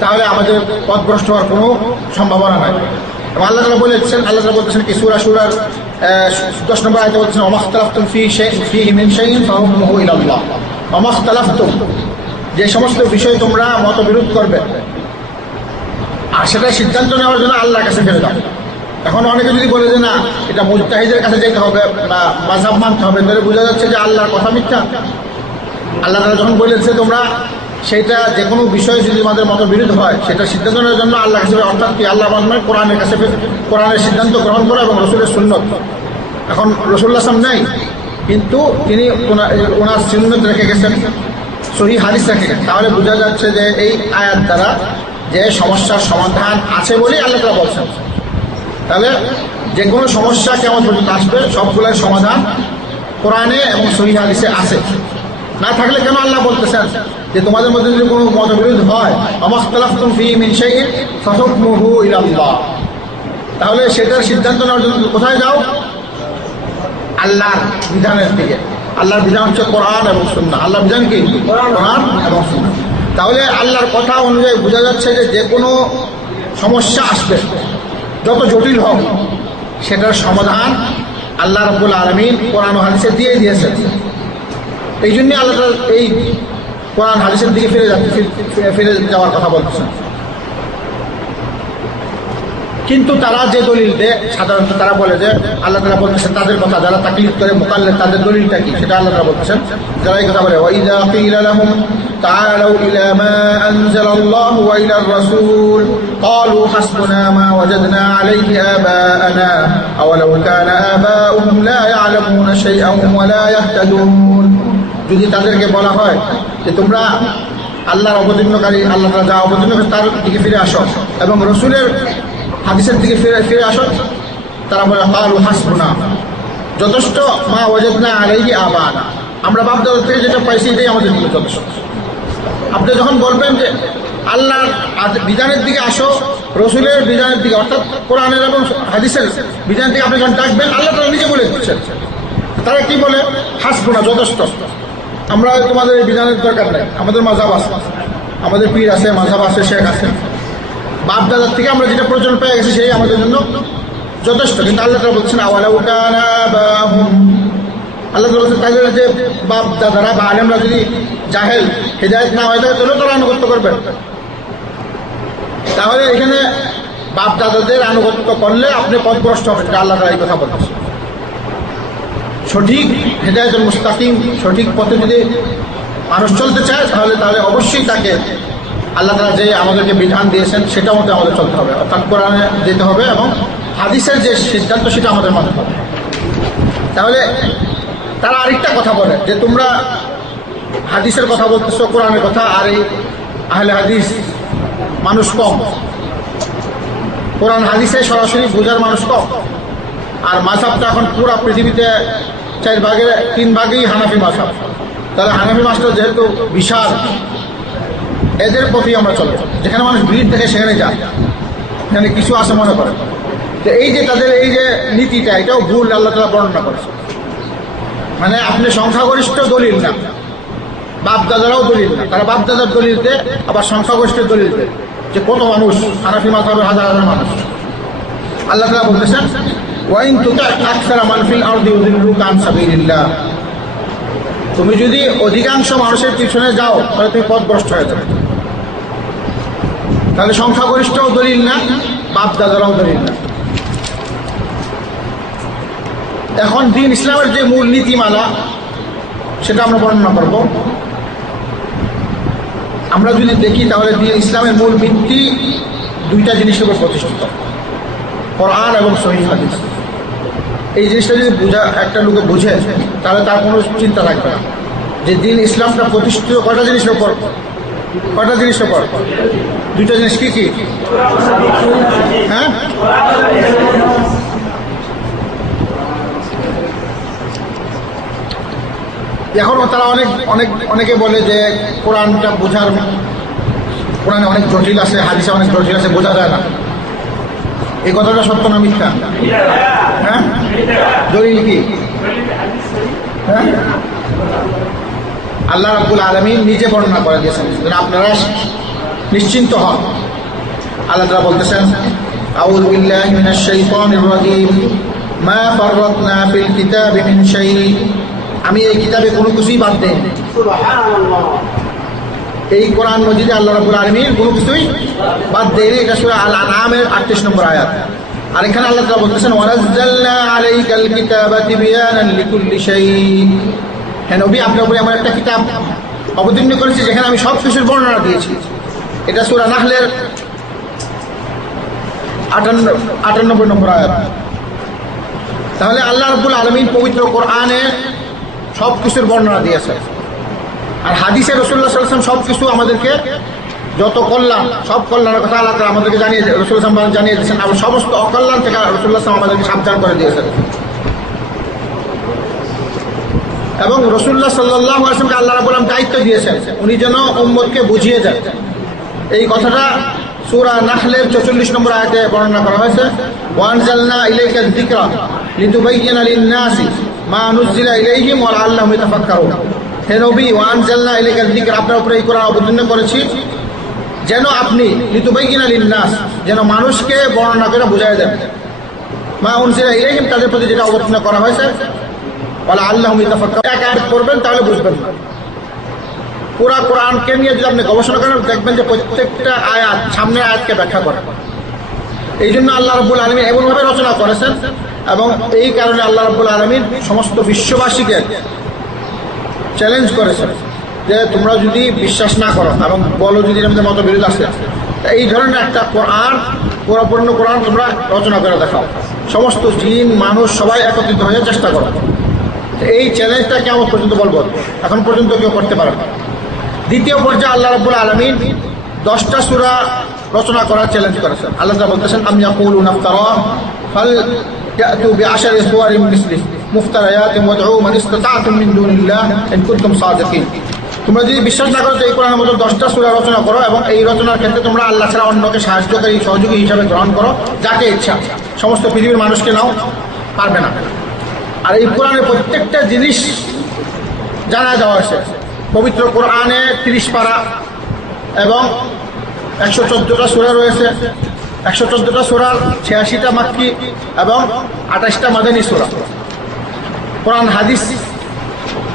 তাহলে আমাদের পথভ্রষ্ট হওয়ার কোনো সম্ভাবনা নাই। এবং আল্লাহ তাআলা বলতেছেন কি সূরা শুরার 10 নম্বর আয়াতে বলতেছেন ওয়ামাখতালাফতুম ফীহি মিন শাইইন ফাহুকমুহু ইলাল্লাহ। ওয়ামাখতালাফতুম, যে সমস্ত বিষয় তোমরা মতবিরোধ করবে আর সেটা সিদ্ধান্ত নেওয়ার জন্য আল্লাহর কাছে ফেলে দাও। এখন অনেকে যদি বলে যে না এটা মুজতাহিদের কাছে যেতে হবে বা মাযহাব মানতে হবে, তাহলে বোঝা যাচ্ছে যে আল্লাহর কথা মিথ্যা। আল্লাহ তাআলা যখন বলেছে তোমরা সেটা যে কোনো বিষয় যদি আমাদের মতবিরোধ হয় সেটা সিদ্ধান্ত নেওয়ার জন্য আল্লাহর কাছে, অর্থাৎ কি আল্লাহ মানে কোরআনের কাছে কোরআনের সিদ্ধান্ত গ্রহণ করা এবং রাসূলের সুন্নত। এখন রাসূলুল্লাহ সাল্লাল্লাহু আলাইহি ওয়াসাল্লাম নাই, কিন্তু তিনি ওনার সুন্নত রেখে গেছেন, সহিহ হাদিস রেখে গেছেন। তাহলে বোঝা যাচ্ছে যে এই আয়াত দ্বারা যে সমস্যার সমাধান আছে বলেই আল্লাহ তাআলা বলছেন। তাহলে যে কোনো সমস্যা কেমন পর্যন্ত আসবে সবগুলোর সমাধান কোরআনে এবং সহিহ হাদিসে আছে। না থাকলে কেন আল্লাহ বলতেছেন যে তোমাদের মধ্যে যদি কোনো মতবিরোধ হয় ওয়ামাখতালাফতুম ফীহি মিন শাইইন ফাহুকমুহু ইলাল্লাহ, তাহলে সেটার সিদ্ধান্ত নেওয়ার জন্য কোথায় যাও? আল্লাহর বিধানের দিকে। আল্লাহর বিধান হচ্ছে কোরআন এবং সুন্নাহ। আল্লাহর বিধান কি? কোরআন এবং সুন্নাহ। তাহলে আল্লাহর কথা অনুযায়ী বোঝা যাচ্ছে যে কোনো সমস্যা আসবে যত জটিল হোক সেটার সমাধান আল্লাহ রাব্বুল আলামিন কোরআন ও হাদিসে দিয়ে দিয়েছেন। এই জন্যই আল্লাহ এই কোরআন হাদিসের দিকে ফিরে যাওয়ার কথা বলতেছেন। কিন্তু তারা যে দলিল দেয় সাধারণত তারা বলে যে আল্লাহ তাআলা বলতেছেন তাদের কথা, যারা তাকলিদ করে মুকাল্লিদ তাদের দলিলটা কি সেটা আল্লাহ তাআলা বলতেছেন। যারা এই কথা বলে ওয়াইদা কিলা লাহুম তাআলাউ ইলা মা আনজালাল্লাহু ওয়া ইলার রাসূল ক্বালু হাসবুনা মা ওয়াজাদনা আলাইহি আবাআনা আওয়ালাউ কানা আবাউহুম লা ইয়ালামুনা শাইআন ওয়া লা ইয়াহতাদুন। যদি তাদেরকে বলা হয় যে তোমরা আল্লাহর অবতীর্ণকারী, আল্লাহ তাআলা যা অবতীর্ণ তার দিকে ফিরে আসো এবং রাসূলের হাদিসের দিকে ফিরে আসো, তারা বলে ক্বালু হাসবুনা, যথেষ্ট, মা ওয়াজাদনা আলাইহি আবানা, আমরা বাপ দাদা থেকে যেটা পাইছি এটাই আমাদের জন্য যথেষ্ট। আপনি যখন বলবেন যে আল্লাহর বিধানের দিকে আসো, রসুলের বিধানের দিকে, অর্থাৎ কোরআনের এবং হাদিসের বিধানের দিকে আপনি যখন ডাকবেন, আল্লাহ তারা নিজে বলে দিচ্ছেন। তারা কি বলে? হাসবুনা, যথেষ্ট, আমরা তোমাদের এই বিধানের দরকার নেই, আমাদের মাযহাব আছে, আমাদের পীর আছে, মাযহাব আছে, শেখ আছে, বাপ দাদার থেকে আমরা যেটা প্রয়োজন পেয়ে গেছি সেই আমাদের জন্য যথেষ্ট। কিন্তু আল্লাহ তাআলা বলছেন আওয়ালাউ কানা আবাহুম, আল্লাহ তাআলা বলছেন তাদের যে বাপ দাদারা বা আলেমরা যদি জাহেল, হিদায়াত না হয়ে থাকে তাহলে তারা আনুগত্য করবে। তাহলে এখানে বাপ দাদাদের আনুগত্য করলে আপনি পথভ্রষ্ট হবেন, আল্লাহ তাআলা এই কথা বলছেন। সঠিক হিদায়াতুল মুস্তাকিম, সঠিক পথে যদি মানুষ চলতে চায় তাহলে অবশ্যই তাকে আল্লাহ তাআলা যে আমাদেরকে বিধান দিয়েছেন সেটা মতো আমাদের চলতে হবে, অর্থাৎ কোরআনে যেতে হবে এবং হাদিসের যে সিদ্ধান্ত সেটা আমাদের মানতে হবে। তাহলে তারা আরেকটা কথা বলে যে তোমরা হাদিসের কথা বলতেছো, কোরআনের কথা, আর এই আহলে হাদিস মানুষ কম, কোরআন হাদিসে সরাসরি বোঝার মানুষ কম, আর মাযহাবটা এখন পুরো পৃথিবীতে 4 ভাগের 3 ভাগই হানাফি মাযহাব। তাহলে হানাফি মাযহাব যেহেতু বিশাল, এদের প্রতি আমরা চলবো, যেখানে মানুষ ভিড় দেখে সেখানে যায়, এখানে কিছু আছে মনে করে যে এই যে তাদের এই যে নীতিটা, এটাও ভুল আল্লাহ তাআলা বর্ণনা করেছে। মানে আপনি সংখ্যাগরিষ্ঠ দলিল না, বাপ দাদারাও দলিল না, তারা বাপ দাদার দলিল দেয়, আবার সংখ্যাগরিষ্ঠের দলিল দেয় যে কত মানুষ, হানাফি মাযহাবের হাজার হাজার মানুষ। আল্লাহ তাআলা বলতেছেন ওয়াইন তুতা আকসারা মান ফিল আরদি ইউদিল্লুকা আন সাবিলিল্লাহ, তুমি যদি অধিকাংশ মানুষের পিছনে যাও তাহলে তুমি পথভ্রষ্ট হয়ে যাবে। তাহলে সংখ্যাগরিষ্ঠও দলিল না, বাপ দাদারাও দলিল না। এখন দ্বীন ইসলামের যে মূল নীতিমালা সেটা আমরা বর্ণনা করব। আমরা যদি দেখি তাহলে দ্বীন ইসলামের মূল ভিত্তি 2টা জিনিসের উপর প্রতিষ্ঠিত, কোরআন এবং সহিহ হাদিস। এই জিনিসটা যদি একটা লোকে বুঝে তাহলে তার কোনো চিন্তা থাকবে না যে দ্বীন ইসলামটা প্রতিষ্ঠিত কয়টা জিনিসের উপর, 2টা জিনিস কি কি? হ্যাঁ, এখন তারা অনেকে বলে যে কোরআনটা বোঝার, কোরআনে অনেক জটিল আছে, হাদিসে অনেক জটিল আছে, বোঝা যায় না। এই কথাটা সত্য না মিথ্যা? হ্যাঁ, দলিল কি? হ্যাঁ, আল্লাহ রাব্বুল আলামিন নিজে বর্ণনা করে দিয়েছেন, আপনারা নিশ্চিন্ত হন। আল্লাহ তাআলা বলতেছেন আউযু বিল্লাহি মিনাশ শাইতানির রাজীম মা ফাররাতনা ফিল কিতাবি মিন শাই, আমি এই কিতাবে কোনো কিছুই বাদ দেই। সুবহানাল্লাহ, এই কোরআন মজিদে আল্লাহ রাব্বুল আলামিন কোনো কিছুই বাদ দেয়নি। এটা সূরা আল আনআমের 38 নম্বর আয়াত। আর এখানে আল্লাহ তাআলা বলতেছেন ওয়ানাজ্জালনা আলাইকাল কিতাবা তিবয়ানান লিকুল্লি শাই, হে নবী আপনার উপরে আমার একটা কিতাব অবতীর্ণ করেছি যেখানে আমি সব কিছুর বর্ণনা দিয়েছি। এটা সূরা নাহলের 98 নম্বর আয়াত। তাহলে আল্লাহ রাব্বুল আলামিন পবিত্র কোরআনে সব কিছুর বর্ণনা দিয়েছে, আর হাদিসে রাসূলুল্লাহ সাল্লাল্লাহু আলাইহি ওয়াসাল্লাম সব কিছু আমাদেরকে যত কল্যাণ, সব কল্যাণের কথা আল্লাহ তাআলা আমাদেরকে জানিয়ে, রাসূলুল্লাহ সাল্লাল্লাহু আলাইহি ওয়াসাল্লাম জানিয়ে দিয়েছেন, আর সমস্ত অকল্যাণ থেকে রাসূলুল্লাহ সাল্লাল্লাহু আলাইহি ওয়াসাল্লাম আমাদেরকে সাবধান করে দিয়েছেন। এবং রাসূলুল্লাহ সাল্লাল্লাহু আলাইহি ওয়াসাল্লামকে আল্লাহ রাব্বুল আলামিন দায়িত্ব দিয়েছেন উনি যেন উম্মতকে বুঝিয়ে দেন। এই কথাটা সূরা নাহলের 44 নম্বর আয়াতে বর্ণনা করা হয়েছে ওয়ানজালনা ইলাইকা যিকরা লিতুবাইয়িনা লিন-নাসি মা নুজিলা ইলাইহিম ওয়া লাআল্লাহুম ইয়াতাফাক্কারুন, হে নবী ওয়ানজালনা ইলাইকা যিকরা, আপনার উপরে এই কোরআন অবতীর্ণ করেছি যেন আপনি লিতুবাইয়িনা লিন-নাস, যেন মানুষকে বর্ণনা করে বুঝায় দেন, মা উনজিলা ইলাইহিম, তাদের প্রতি যেটা অবতীর্ণ করা হয়েছে, ওয়া লাআল্লাহুম ইয়াতাফাক্কারুন। এক আয়াত পড়বেন তাহলে বুঝবেন না। পুরা কোরআনকে নিয়ে যদি আপনি গবেষণা করেন দেখবেন যে প্রত্যেকটা আয়াত সামনের আয়াতকে ব্যাখ্যা করে। এই জন্য আল্লাহ রাব্বুল আলামিন এমনভাবে রচনা করেছেন, এবং এই কারণে আল্লাহ রাব্বুল আলামিন সমস্ত বিশ্ববাসীকে চ্যালেঞ্জ করেছেন যে তোমরা যদি বিশ্বাস না করো এবং বলো যদি আমাদের মতবিরোধ আছে, এই ধরনের একটা কোরআন, পরিপূর্ণ কোরআন তোমরা রচনা করে দেখাও, সমস্ত জিন মানুষ সবাই একত্রিত হয়ে চেষ্টা করো। এই চ্যালেঞ্জটা কেমন পর্যন্ত বলবো, এখন পর্যন্ত কেউ করতে পারে না। দ্বিতীয় পর্যায়ে আল্লাহ রাব্বুল আলামিন 10টা সূরা রচনা করার চ্যালেঞ্জ করেছেন। আল্লাহ তাআলা বলতেছেন আম ইয়াকুলুনা ইফতারা ফাল يأتوا بعشر سور مثله مفتريات وادعوا من استطعتم من دون الله إن كنتم صادقين। তোমরা যদি বিশ্বাস না করো এই কোরআনের মতো 10টা সূরা রচনা করো এবং এই রচনার ক্ষেত্রে তোমরা আল্লাহ ছাড়া অন্যকে সাহায্যকারী সহযোগী হিসাবে গ্রহণ করো, যাকে ইচ্ছা, সমস্ত পৃথিবীর মানুষকে নাও, পারবে না। আর এই কোরআনের প্রত্যেকটা জিনিস জানা দেওয়া হয়েছে। পবিত্র কোরআনে 30 পারা এবং 114টা সূরা রয়েছে। 114টা সূরার 86টা মাক্কি এবং 28টা মাদানী সূরা। কোরআন হাদিস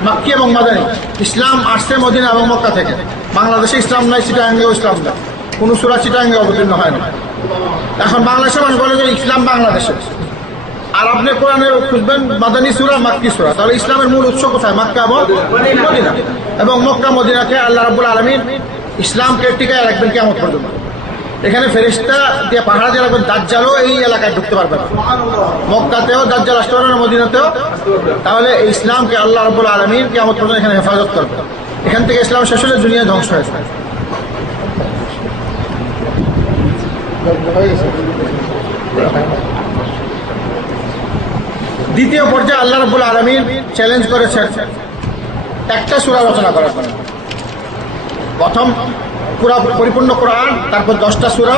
মাক্কি এবং মাদানী। ইসলাম আসছে মদিনা এবং মক্কা থেকে। বাংলাদেশে ইসলাম নাই, চিটাগাঙ্গেও ইসলাম নাই, কোনো সূরা চিটাগাঙ্গে অবতীর্ণ হয় না। এখন বাংলাদেশের মানুষ বলে যে ইসলাম বাংলাদেশে, আর আপনি কোরআনে খুঁজবেন মাদানী সূরা, মাক্কি সূরা, তাহলে ইসলামের মূল উৎস কোথায়? মক্কা এবং মদিনা। এবং মক্কা মদিনাকে আল্লাহ রাব্বুল আলামিন ইসলামকে টিকায় রাখবেন কিয়ামত পর্যন্ত। এখানে ফেরেশতা দিয়ে পাহারা দিয়ে রাখবেন, দাজ্জালও এই এলাকায় ঢুকতে পারবে না। মক্কাতেও দাজ্জাল আসতে পারবে না, মদিনাতেও। তাহলে ইসলামকে আল্লাহ রাব্বুল আলামিন কিয়ামত পর্যন্ত এখানে হেফাজত করবে। এখান থেকে ইসলাম শেষ হলে দুনিয়া ধ্বংস হয়ে যায়। দ্বিতীয় পর্যায়ে আল্লাহ রাব্বুল আলামিন চ্যালেঞ্জ করেছেন একটা সূরা রচনা করার জন্য। প্রথম পুরা পরিপূর্ণ কোরআন, তারপর 10টা সূরা,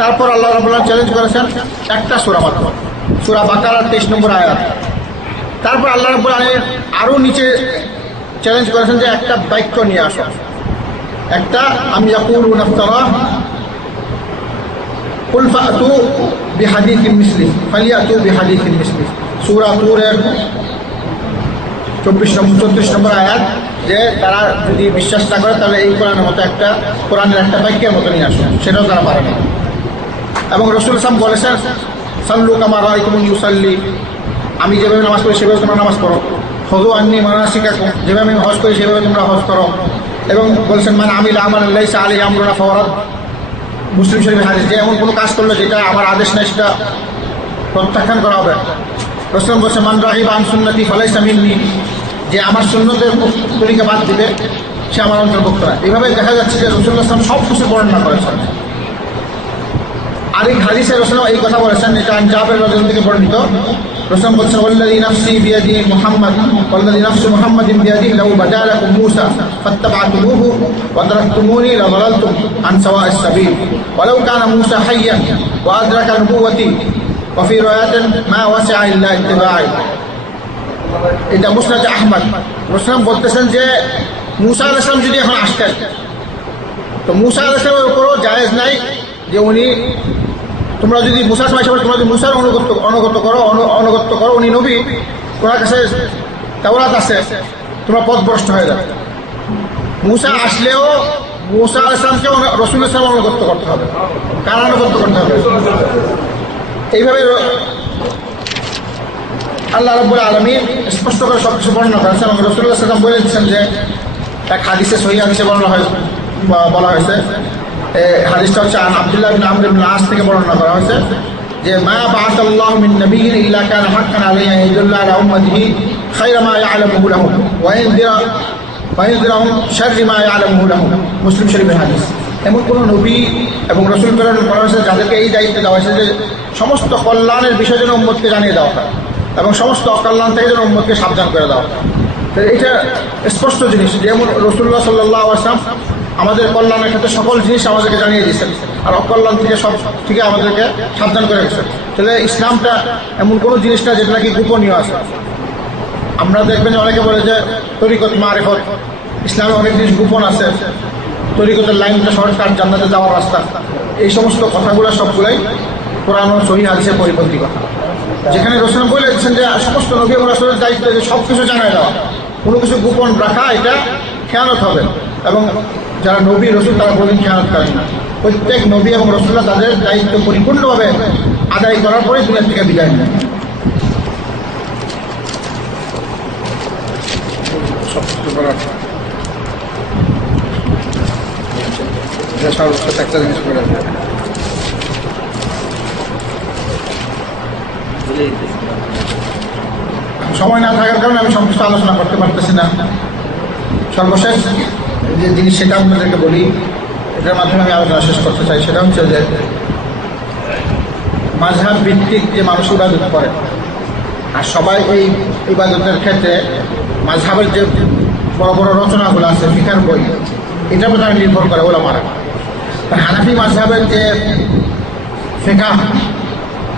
তারপর আল্লাহ রাব্বুল আলামিন চ্যালেঞ্জ করেছেন একটা সূরা মাত্র, সূরা বাকারার 23 নম্বর আয়াত। তারপর আল্লাহ রাব্বুল আলামিন আরো নিচে চ্যালেঞ্জ করেছেন যে একটা বাক্য নিয়ে আসো, একটা আম ইয়াকুলুনা ইফতারা কুল ফাতু বিহাদিথিন মিসলি ফালিয়াতু বিহাদিথিন মিসলি। সূরা তুরের 34 নম্বর আয়াত, যে তারা যদি বিশ্বাস না করে তাহলে এই কোরআনের মতো একটা কোরআনের একটা বাক্যের মতো নিয়ে আসে, সেটাও তারা পারে না। এবং রাসূল সাল্লাল্লাহু আলাইহি ওয়াসাল্লাম বলেছেন সাল্লু কামা রাআইতুমুনি ইউসাল্লি, আমি যেভাবে নামাজ পড়ি সেভাবে তোমরা নামাজ পড়ো। খুযু আন্নী মানাসিকাকুম, যেভাবে আমি হজ করি সেভাবে তোমরা হজ করো। এবং বলেছেন মান আমিলা আমালান লাইসা আলাইহি আমরুনা ফাওয়ারাদ, মুসলিম শরীফের হাদিস, যে এমন কোনো কাজ করলো যেটা আমার আদেশ নেই সেটা প্রত্যাখ্যান করা হবে। রাসূল বলেছেন মান রাগিবা আন সুন্নতি ফালাইসা মিন্নি, যে আমার সুন্নতের তরিকা বাদ দিবে সে আমার অন্তর্ভুক্ত না। এইভাবে দেখা যাচ্ছে যে রাসূলুল্লাহ সাল্লাল্লাহু আলাইহি ওয়াসাল্লাম সব কিছু বর্ণনা করেছেন। আরেক হাদিসে রাসূল এই কথা বলেছেন, এটা জাবের রাদিয়াল্লাহু থেকে বর্ণিত। রাসূল বলেছেন ওয়াল্লাযী নাফসি বিয়াদিহি মুহাম্মাদ ওয়াল্লাযী নাফসু মুহাম্মাদিন বিয়াদিহি লাউ বাদালাকুম মূসা ফাত্তাবা'তুমূহু ওয়া তারাকতুমুনি লাযালালতুম আন সাওয়া'is সাবিল ওয়ালাউ কানা মূসা হাইয়্যান ওয়া আদরাকা নবুওয়াতি ওয়া ফি রিওয়ায়াতিন মা ওয়াসি'a ইল্লা ইত্তিবা'i। এটা মুসনাদ আহমদ। রাসূল বলতেছেন যে মূসা আলাইহিস সালাম যদি এখন আসতেন, তো মূসা আলাইহিস সালামের উপরও জায়েজ নাই যে উনি, তোমরা যদি মূসার সময় তোমরা যদি মূসার অনুগত করো, উনি নবী, তোমার কাছে তাওরাত আছে, তোমরা পথভ্রষ্ট হয়ে যাবে। মূসা আসলেও মূসা আলাইহিস সালামকে রাসূলুল্লাহ সাল্লাল্লাহু আলাইহি ওয়াসাল্লাম অনুগত করতে হবে, কার অনুগত করতে হবে? এইভাবে আল্লাহ রাব্বুল আলামিন স্পষ্ট করে সবকিছু বর্ণনা করেছেন। এবং রাসূলুল্লাহ সাল্লাল্লাহু আলাইহি ওয়াসাল্লাম বলেছেন যে এক হাদিসে, সহিহ হাদিসে বলা হয়েছে, হাদিসটা হচ্ছে আব্দুল্লাহ ইবনে আমর ইবনে আস থেকে বর্ণনা করা হয়েছে যে মা বা'আসাল্লাহু মিন নাবিয়্যিন ইল্লা কানা হাক্কান আলাইহি আন ইয়াদুল্লা আলা উম্মতিহি খায়রা মা ইয়া'লামুহু লাহুম ওয়া ইয়ানযিরাহুম শাররা মা ইয়া'লামুহু লাহুম। মুসলিম শরীফের হাদিস। এমন কোন নবী এবং রাসূল প্রেরণ করা হয়েছে যাদেরকে এই দায়িত্ব দেওয়া হয়েছে যে সমস্ত কল্যাণের বিষয় যেন উম্মতকে জানিয়ে দেওয়া হয় এবং সমস্ত অকল্যাণ থেকে যেন উম্মতকে সাবধান করে দেওয়া হয়। তো এটা স্পষ্ট জিনিস, যেমন রাসূলুল্লাহ সাল্লাল্লাহু আলাইহি ওয়াসাল্লাম আমাদের কল্যাণের ক্ষেত্রে সকল জিনিস আমাদেরকে জানিয়ে দিয়েছেন, আর অকল্যাণ থেকে সব থেকে আমাদেরকে সাবধান করে গেছেন। তাহলে ইসলামটা এমন কোনো জিনিস না যেটা নাকি গোপনীয় আছে। আমরা দেখবেন যে অনেকে বলে যে তরিকত মারিফত, ইসলামে অনেক জিনিস গোপন আছে, তরিকতের লাইনটা শর্টকাট, জান্নাতে যাওয়ার রাস্তা, এই সমস্ত কথাগুলো সবগুলাই কোরআন ও সহিহ হাদিসের পরিপন্থী কথা। যেখানে রাসূল বলে দিচ্ছেন যে সমস্ত নবী এবং রাসূলের দায়িত্ব যে সব কিছু জানায় দেওয়া, কোনো কিছু গোপন রাখা এটা খেয়ানত হবে। এবং যারা নবী রাসূল তারা কোনোদিন খেয়ানত করেন না। প্রত্যেক নবী এবং রাসূলরা তাদের দায়িত্ব পরিপূর্ণভাবে আদায় করার পরে দুনিয়া থেকে বিদায় নেন। একটা জিনিস করে সময় না থাকার কারণে আমি সমস্ত আলোচনা করতে পারতেছি না। সর্বশেষ যে জিনিস সেটা আপনাদেরকে বলি, এটার মাধ্যমে আমি আলোচনা শেষ করতে চাই। সেটা হচ্ছে যে মাযহাব ভিত্তিক যে মানুষ ইবাদত করে, আর সবাই এই ইবাদতের ক্ষেত্রে মাযহাবের যে বড় বড় রচনাগুলো আছে ফিকার বই, এটার প্রতি নির্ভর করে ওলামারা। হানাফি মাযহাবের যে ফিকাহ,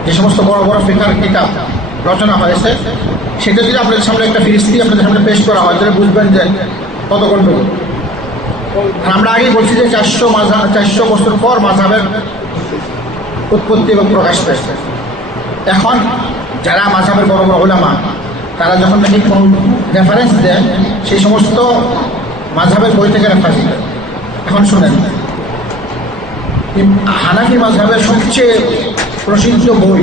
যে সমস্ত বড় বড় ফিকার কিতাব রচনা হয়েছে, সেটা যদি আপনাদের সামনে একটা ফিরিস্তি আপনাদের সামনে পেশ করা হয়, তাহলে বুঝবেন যে কত গণ্ডগোল। আমরা আগেই বলছি যে 400 বছর পর মাযহাবের উৎপত্তি এবং প্রকাশ পেয়েছে। এখন যারা মাযহাবের বড় বড় উলামা, তারা যখন নাকি কোনো রেফারেন্স দেন, সেই সমস্ত মাযহাবের বই থেকে রেফারেন্স দেন। এখন শুনেন, হানাফি মাযহাবের সবচেয়ে প্রসিদ্ধ বই,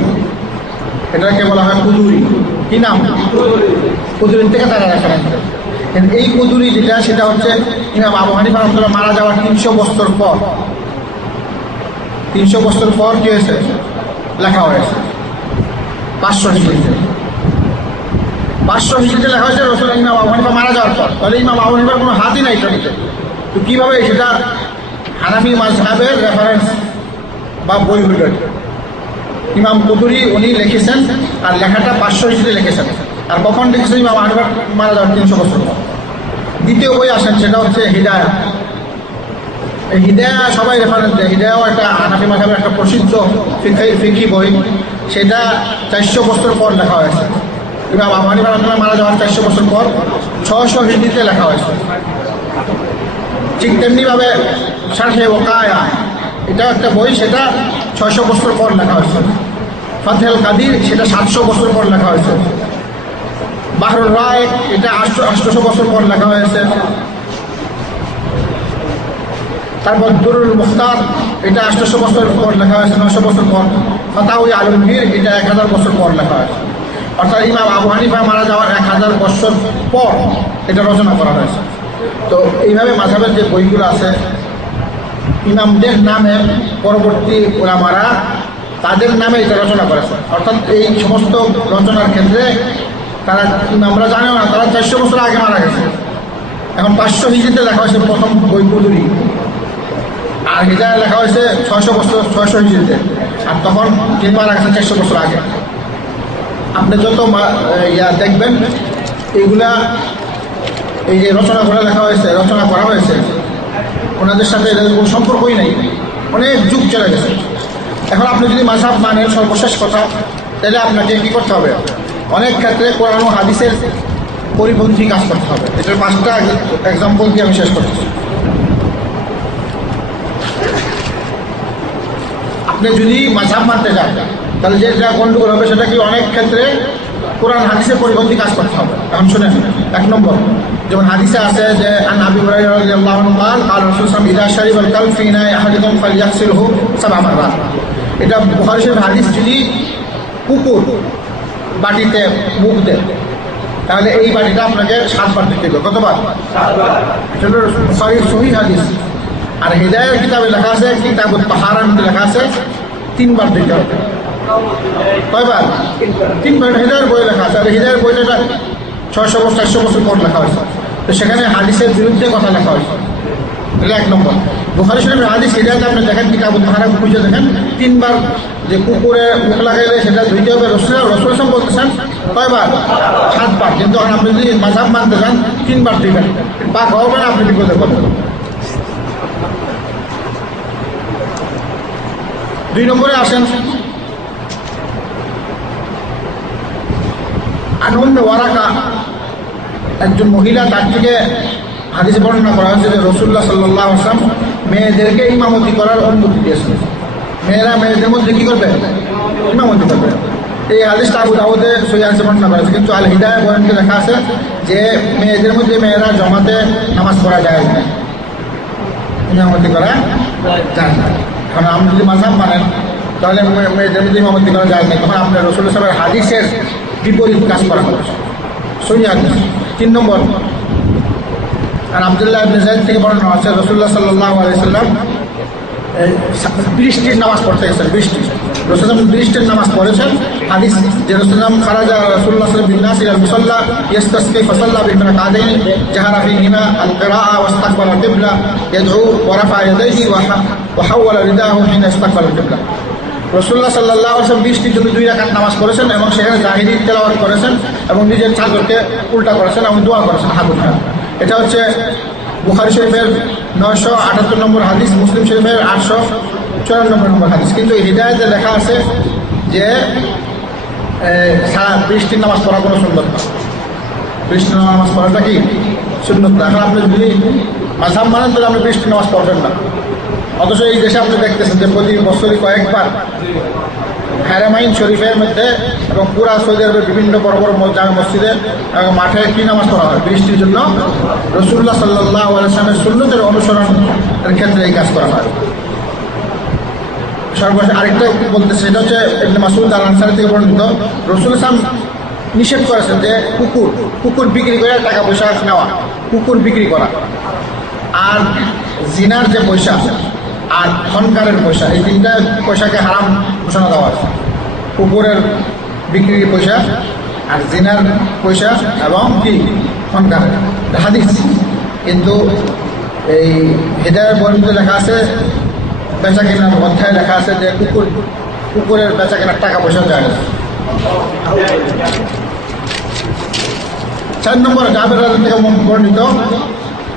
এটাকে বলা হয় কুদুরি। কি নাম? কুদুরি থেকে তারা রেফারেন্স দেন। কিন্তু এই কুদুরি যেটা, সেটা হচ্ছে ইমাম আবু হানিফা রাহমাতুল্লাহ মারা যাওয়ার 300 বছর পর, 300 বছর পর কি হয়েছে? লেখা হয়েছে 500 হিজরিতে। 500 হিজরিতে লেখা হয়েছে রসুল ইমাম আবু হানিফা মারা যাওয়ার পর। তাহলে ইমাম আবু হানিফার কোনো হাতই নাই এটাতে। তো কীভাবে সেটা হানাফি মাযহাবের রেফারেন্স বা বই হইল? ইমাম কুদুরি উনি লিখেছেন, আর লেখাটা 500 হিজরিতে লিখেছেন। আর কখন লিখেছেন? ইমাম হানিফা মারা যাওয়ার 300 বছর পর। দ্বিতীয় বই আসেন, সেটা হচ্ছে হিদায়া। এই হিদায়া সবাই রেফারেন্স দেয়। হিদায়াও একটা হানাফি মাযহাবের একটা প্রসিদ্ধ ফিকহি বই। সেটা 400 বছর পর লেখা হয়েছে। ইমাম আবু হানিফা রাহমাতুল্লাহ মারা যাওয়ার 400 বছর পর 600 হিজরিতে লেখা হয়েছে। ঠিক তেমনিভাবে শারহে ওয়াকায়া, এটা একটা বই, সেটা 600 বছর পর লেখা হয়েছে। ফাতহুল কাদির, সেটা 700 বছর পর লেখা হয়েছে। বাহরুর রায়েক, এটা 800 বছর পর লেখা হয়েছে। তারপর দুরুল মুখতার, এটা 800 বছর পর লেখা হয়েছে, 900 বছর পর। ফাতাওয়ায়ে আলমগীর, এটা 1000 বছর পর লেখা হয়েছে। অর্থাৎ ইমাম আবু হানিফা মারা যাওয়ার 1000 বছর পর এটা রচনা করা হয়েছে। তো এইভাবে মাযহাবের যে বইগুলো আছে, ইমামদের নামে পরবর্তী ওলামারা তাদের নামে এটা রচনা করেছে। অর্থাৎ এই সমস্ত রচনার ক্ষেত্রে তারা ইমামরা জানেও না, তারা 400 বছর আগে মারা গেছে। এখন 500 হিজরিতে লেখা হয়েছে প্রথম বই কুদুরি, আর হিদায়া লেখা হয়েছে 600 হিজরিতে। আর তখন তিনি মারা গেছে 400 বছর আগে। আপনি যত দেখবেন এইগুলা, এই যে রচনাগুলো লেখা হয়েছে, রচনা করা হয়েছে, ওনাদের সাথে এদের কোনো সম্পর্কই নেই, অনেক যুগ চলে গেছে। এখন আপনি যদি মাযহাব মানেন, সর্বশেষ কথা, তাহলে আপনাকে কী করতে হবে? অনেক ক্ষেত্রে কোরআন ও হাদিসের পরিপন্থী কাজ করতে হবে। এটার 5টা এক্সাম্পল দিয়ে আমি শেষ করতেছি। আপনি যদি মাযহাব মানতে যান, তাহলে যেটা গণ্ডগোল হবে, সেটা কি অনেক ক্ষেত্রে কোরআন হাদিসের পরিপন্থী কাজ করতে হবে। এখন শুনেন, 1 নম্বর, যেমন হাদিসে আছে যে আন আবি হুরায়রা রাদিয়াল্লাহু আনহু قال قال رسول الله اذا شرب الكلب في اناء احدكم فليغسله 7 مرات। এটা বুখারী শরীফ হাদিস। যদি কুকুর বাটিতে মুখ দেয়, তাহলে এই বাটিটা আপনাকে 7 বার দিতে হবে। কতবার? 7 বার। এটা বুখারীর সহিহ হাদিস। আর হিদায়ার কিতাবে লেখা আছে, কিতাবুত তাহারার মধ্যে লেখা আছে 3 বার দিতে হবে। কয়বার? 3 বার। হিদায়ার বই লেখা আছে। আর হিদায়ার বইটা 400 বছর পর লেখা হয়েছে। তো সেখানে হাদিসের বিরুদ্ধে কথা লেখা হয়েছে। এটা 1 নম্বর। বুখারী শরীফের হাদিস হিদায়াতে আপনি দেখেন, কিতাবুত তাহারা খুঁজে দেখেন, 3 বার যে কুকুরে মুখ লাগাইলে সেটা ধুইতে হবে। রসুল বলতেছেন কয়বার? 7 বার। কিন্তু আপনি যদি মাযহাব মানতে যান, 3 বার দিবেন। পাক হবে না, আপনি বিপদে পড়বেন। 2 নম্বরে আসেন, আনন্দ ওয়ারাকা, একজন মহিলা, তার থেকে হাদিসে বর্ণনা করা হয়েছে যে রাসূলুল্লাহ সাল্লাল্লাহু আলাইহি ওয়াসাল্লাম মেয়েদেরকে ইমামতি করার অনুমতি দিয়েছেন। মেয়েরা মেয়েদের মধ্যে কী করবে? ইমামতি করবে। এই হাদিসটা আবু দাউদে সহিহ হাদিসে বর্ণনা করা হয়েছে। কিন্তু আল হিদায়া বয়ানে লেখা আছে যে মেয়েদের মধ্যে মেয়েরা জমাতে নামাজ পড়া যায় না, ইমামতি করা যায় না। কারণ আপনি যদি মাযহাব মানেন, তাহলে মেয়েদের মধ্যে ইমামতি করা যায় না। তখন আপনার রাসূলুল্লাহ সাল্লাল্লাহু আলাইহি ওয়াসাল্লামের হাদিসের বিপরীত কাজ করা হচ্ছে, সহিহ হাদিস। 3 নম্বর, আর আব্দুল্লাহ ইবনে যায়েদ থেকে বর্ণনা আছে রাসূলুল্লাহ সাল্লাল্লাহু আলাইহি ওয়াসাল্লাম 20টির নামাজ পড়তে গেছেন। 20টি রাসূলুল্লাহ 20টির নামাজ পড়েছেন। হাদিস যে রাসূলুল্লাহ খারাজা রাসূলুল্লাহ সাল্লাল্লাহু আলাইহি ওয়াসাল্লাম বিন-নাস ইলাল মুসাল্লা ইয়াসতাসকি ফাসাল্লা বিহিম রাকাতাইন জাহারা ফীহিমা আল-কিরাআ ওয়াস্তাকবালা আল-কিবলা ইয়াদউ ওয়া রাফা ইয়াদাইহি ওয়া হাওয়ালা রিদাহু হিনা ইস্তাকবালা আল-কিবলা। রাসূলুল্লাহ সাল্লাল্লাহু আলাইহি ওয়াসাল্লাম 20টির জন্য 2 রাকাত নামাজ পড়েছেন এবং সেখানে জাহিরি তেলাওয়াত করেছেন এবং নিজের চাদরকে উল্টা করেছেন এবং দোয়া করেছেন হাত উঠে। এটা হচ্ছে বুখারী শরীফের 978 নম্বর হাদিস, মুসলিম শরীফের 894 নম্বর হাদিস। কিন্তু হিদায়াতে লেখা আছে যে 20টির নামাজ পড়া কোনো সুন্নত না। 20টির নামাজ পড়াটা কি সুন্নত না। এখন আপনি যদি মাযহাব মানেন তাহলে আপনি 20টির নামাজ পড়বেন না। অথচ এই দেশে আপনি দেখতেছেন যে প্রতি বছরই কয়েকবার হারামাইন শরীফের মধ্যে এবং পুরা সৌদি আরবের বিভিন্ন বড় বড় জামে মসজিদে এবং মাঠে কি নামাজ পড়া হয়? বৃষ্টির জন্য রাসূলুল্লাহ সাল্লাল্লাহু আলাইহি ওয়াসাল্লামের সুন্নতের অনুসরণের ক্ষেত্রে এই কাজ করা হয়। সর্বশেষ আরেকটা বলতেছে, সেটা হচ্ছে ইবনে মাসউদ আল-আনসারী থেকে বর্ণিত, রাসূলুল্লাহ সাল্লাল্লাহু আলাইহি ওয়াসাল্লাম নিষেধ করেছেন যে কুকুর বিক্রি করে টাকা পয়সা নেওয়া, কুকুর বিক্রি করা, আর জিনার যে পয়সা আর খনকারের পয়সা, এই 3টা পয়সাকে হারাম ঘোষণা দেওয়া হয়েছে। কুকুরের বিক্রির পয়সা আর জিনার পয়সা এবং কি খনকারের হাদিস। কিন্তু এই হিদায়াতের বর্ণিত লেখা আছে, বেচা কেনার অধ্যায়ে লেখা আছে যে কুকুরের বেচা কেনার টাকা পয়সা যায়। 4 নম্বর জাবের রাদিয়াল্লাহু আনহু থেকে বর্ণিত,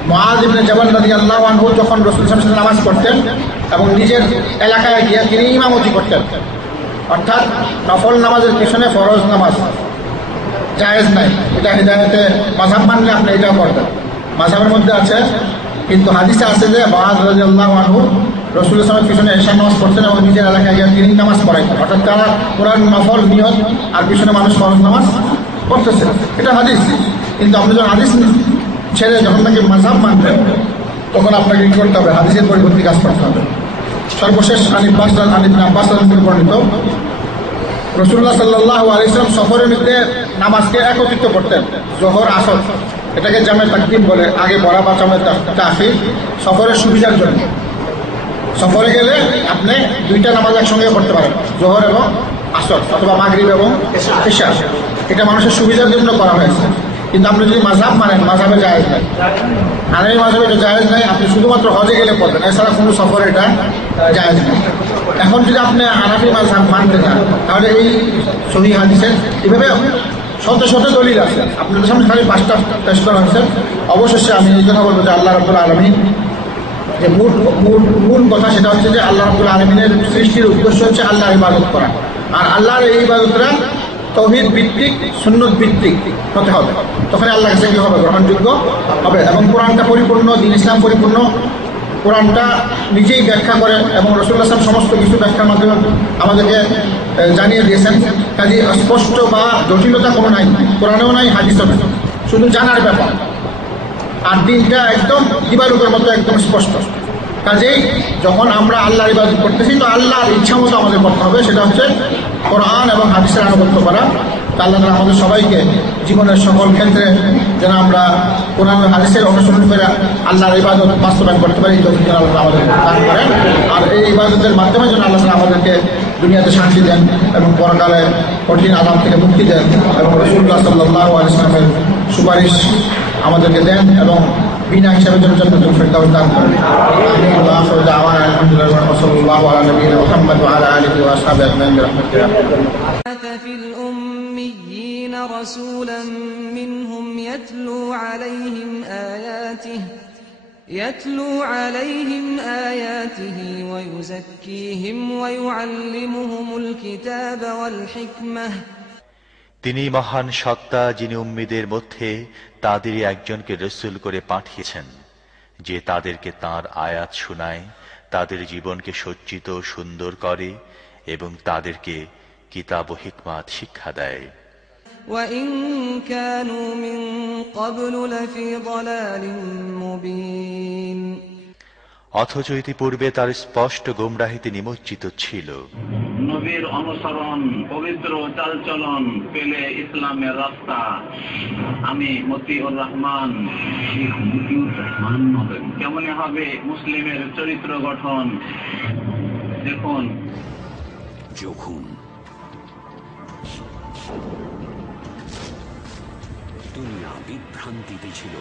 মুআয ইবনে জাবাল রাদিয়াল্লাহু আনহু যখন রাসূল সাল্লাল্লাহু আলাইহি ওয়াসাল্লাম নামাজ পড়তেন এবং নিজের এলাকায় গিয়ে তিনি ইমামতি করতেন, অর্থাৎ নফল নামাজের পিছনে ফরজ নামাজ জায়েজ নাই। এটা হিদায়াতে মাযহাব মানলে আপনি এটাও করবেন, মাযহাবের মধ্যে আছে। কিন্তু হাদিসে আছে যে মুআয রাদিয়াল্লাহু আনহু রাসূল সাল্লাল্লাহু আলাইহি ওয়াসাল্লামের পিছনে ঈশার নামাজ পড়তেন এবং নিজের এলাকায় গিয়ে তিনি নামাজ পড়াইতেন, অর্থাৎ তারা কোরআন নফল নিয়ত আর পিছনে মানুষ ফরজ নামাজ পড়তেছে। এটা হাদিস। কিন্তু আপনি যখন হাদিস ছেড়ে যখন নাকি মাযহাব মানবেন তখন আপনাকে কি করতে হবে? হাদিসের পরিবর্তে কাজ করতে হবে। সর্বশেষ ইবনে আব্বাস রাদিয়াল্লাহু বর্ণিত, রাসূলুল্লাহ সাল্লাল্লাহু আলাইহি ওয়াসাল্লাম সফরের মধ্যে নামাজকে একত্রিত করতেন, যোহর আসর, এটাকে জামে তাকদিম বলে, আগে পড়া বা জামে তাখির, সফরের সুবিধার জন্য। সফরে গেলে আপনি 2টা নামাজ একসঙ্গে পড়তে পারেন, যোহর এবং আসর অথবা মাগরিব এবং ইশা। এটা মানুষের সুবিধার জন্য করা হয়েছে। কিন্তু আপনি যদি মাযহাব মানেন, মাযহাবে জায়েজ নাই, হানাফি মাযহাবে এটা জায়েজ নাই, আপনি শুধুমাত্র হজে গেলে পড়বেন, এছাড়া কোনো সফরে এটা জায়েজ নাই। এখন যদি আপনি হানাফি মাযহাব মানতে চান তাহলে এই সহিহ হাদিসের এভাবে শত শত দলিল আছে, আপনাদের সামনে খালি 5টা পেশ করা হয়েছে। অবশেষে আমি এই কথা বলবো যে আল্লাহ রাব্বুল আলামিন যে মূল কথা, সেটা হচ্ছে যে আল্লাহ রাব্বুল আলামিনের সৃষ্টির উদ্দেশ্য হচ্ছে আল্লাহর ইবাদত করা, আর আল্লাহর এই ইবাদতটা তাওহীদ ভিত্তিক, সুন্নাত ভিত্তিক হতে হবে, তখন আল্লাহর কাছে কি হবে? গ্রহণযোগ্য হবে। এবং কোরআনটা পরিপূর্ণ, দ্বীন ইসলাম পরিপূর্ণ, কোরআনটা নিজেই ব্যাখ্যা করে এবং রাসূলুল্লাহ সাল্লাল্লাহু আলাইহি ওয়াসাল্লাম সমস্ত কিছু ব্যাখ্যার মাধ্যমে আমাদেরকে জানিয়ে দিয়েছেন। কাজে স্পষ্ট বা জটিলতা কোনো নাই, কোরআনেও নাই, হাদিসেও নাই, শুধু জানার ব্যাপার। আর দিনটা একদম দিবালোকের মতো একদম স্পষ্ট। কাজেই যখন আমরা আল্লাহর ইবাদত করতেছি তো আল্লাহর ইচ্ছা মতো আমাদের করতে হবে, সেটা হচ্ছে কোরআন এবং হাদিসের আনুগত্য করা। আল্লাহ তাআলা আমাদের সবাইকে জীবনের সকল ক্ষেত্রে যেন আমরা কোরআন এবং হাদিসের অনুসরণ করে আল্লাহর ইবাদত বাস্তবায়ন করতে পারি, তৌফিক যেন আল্লাহ আমাদের দান করেন। আর এই ইবাদতের মাধ্যমে যেন আল্লাহ তাআলা আমাদেরকে দুনিয়াতে শান্তি দেন এবং পরকালে কঠিন আযাব থেকে মুক্তি দেন এবং রাসূলুল্লাহ সাল্লাল্লাহু আলাইহি ওয়াসাল্লামের সুপারিশ আমাদেরকে দেন এবং বিনা হিসাবে যেন জান্নাতুল ফিরদাউস দান করেন। আমিন। ওয়া আখিরু দাওয়ানা আলহামদুলিল্লাহি ওয়া সাল্লাল্লাহু আলা নাবিয়িনা মুহাম্মদ ওয়া আলা আলিহি ওয়া আসহাবিহি আজমাইন বিরহমাতিকা। في الأميين رسولا منهم يتلو عليهم آياته ويزكيهم ويعلمهم الكتاب والحكمة। তিনি মহান সত্তা, যিনি উম্মীদের মধ্যে তাদেরই একজনকে রাসূল করে পাঠিয়েছেন, যে তাদেরকে তাঁর আয়াত শোনায়, তাদের জীবনকে সজ্জিত সুন্দর করে এবং তাদেরকে কিতাব ও হিকমাত শিক্ষা দেয়। وَإِن كَانُوا مِن قَبْلُ لَفِي ضَلَالٍ مُبِينٍ। অথচ ইতিপূর্বে তার স্পষ্ট গোমরাহিতে নিমজ্জিত ছিল। নবীর অনুসরণ, পবিত্র চালচলন পেলে ইসলামের রাস্তা। আমি মতিউর রহমান। কেমনে হবে মুসলিমের চরিত্র গঠন? দেখুন, যখন দুনিয়া বিভ্রান্তিতে ছিল,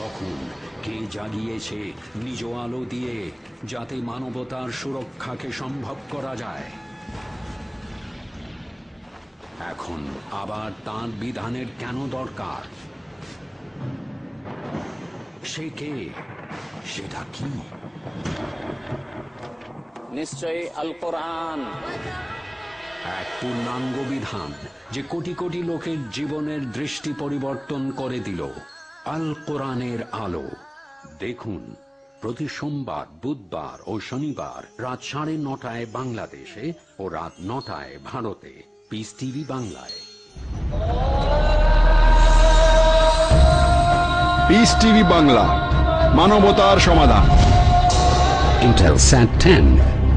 তখন কে জাগিয়েছে নিজ আলো দিয়ে, যাতে মানবতার সুরক্ষাকে সম্ভব করা যায়। এখন আবার তার বিধানের কেন দরকার? সে কে? সেটা কি? নিশ্চয়ই আল কোরআন, এক পূর্ণাঙ্গ বিধান যে কোটি কোটি লোকের জীবনের দৃষ্টি পরিবর্তন করে দিল। আল কোরআনের আলো দেখুন প্রতি সোমবার, বুধবার ও শনিবার রাত 9:30 বাংলাদেশে ও রাত 9টায় ভারতে, পিস টিভি বাংলায়। পিস টিভি বাংলা, মানবতার সমাধান। Intel Sat 10,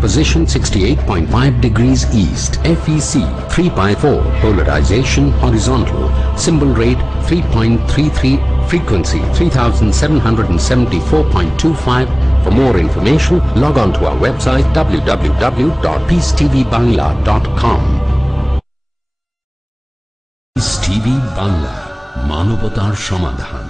position 68.5 degrees east, FEC 3x4, polarization horizontal, symbol rate 3.33, frequency 3774.25. For more information, log on to our website www.peacetvbangla.com. Peace TV Bangla, মানবতার সমাধান।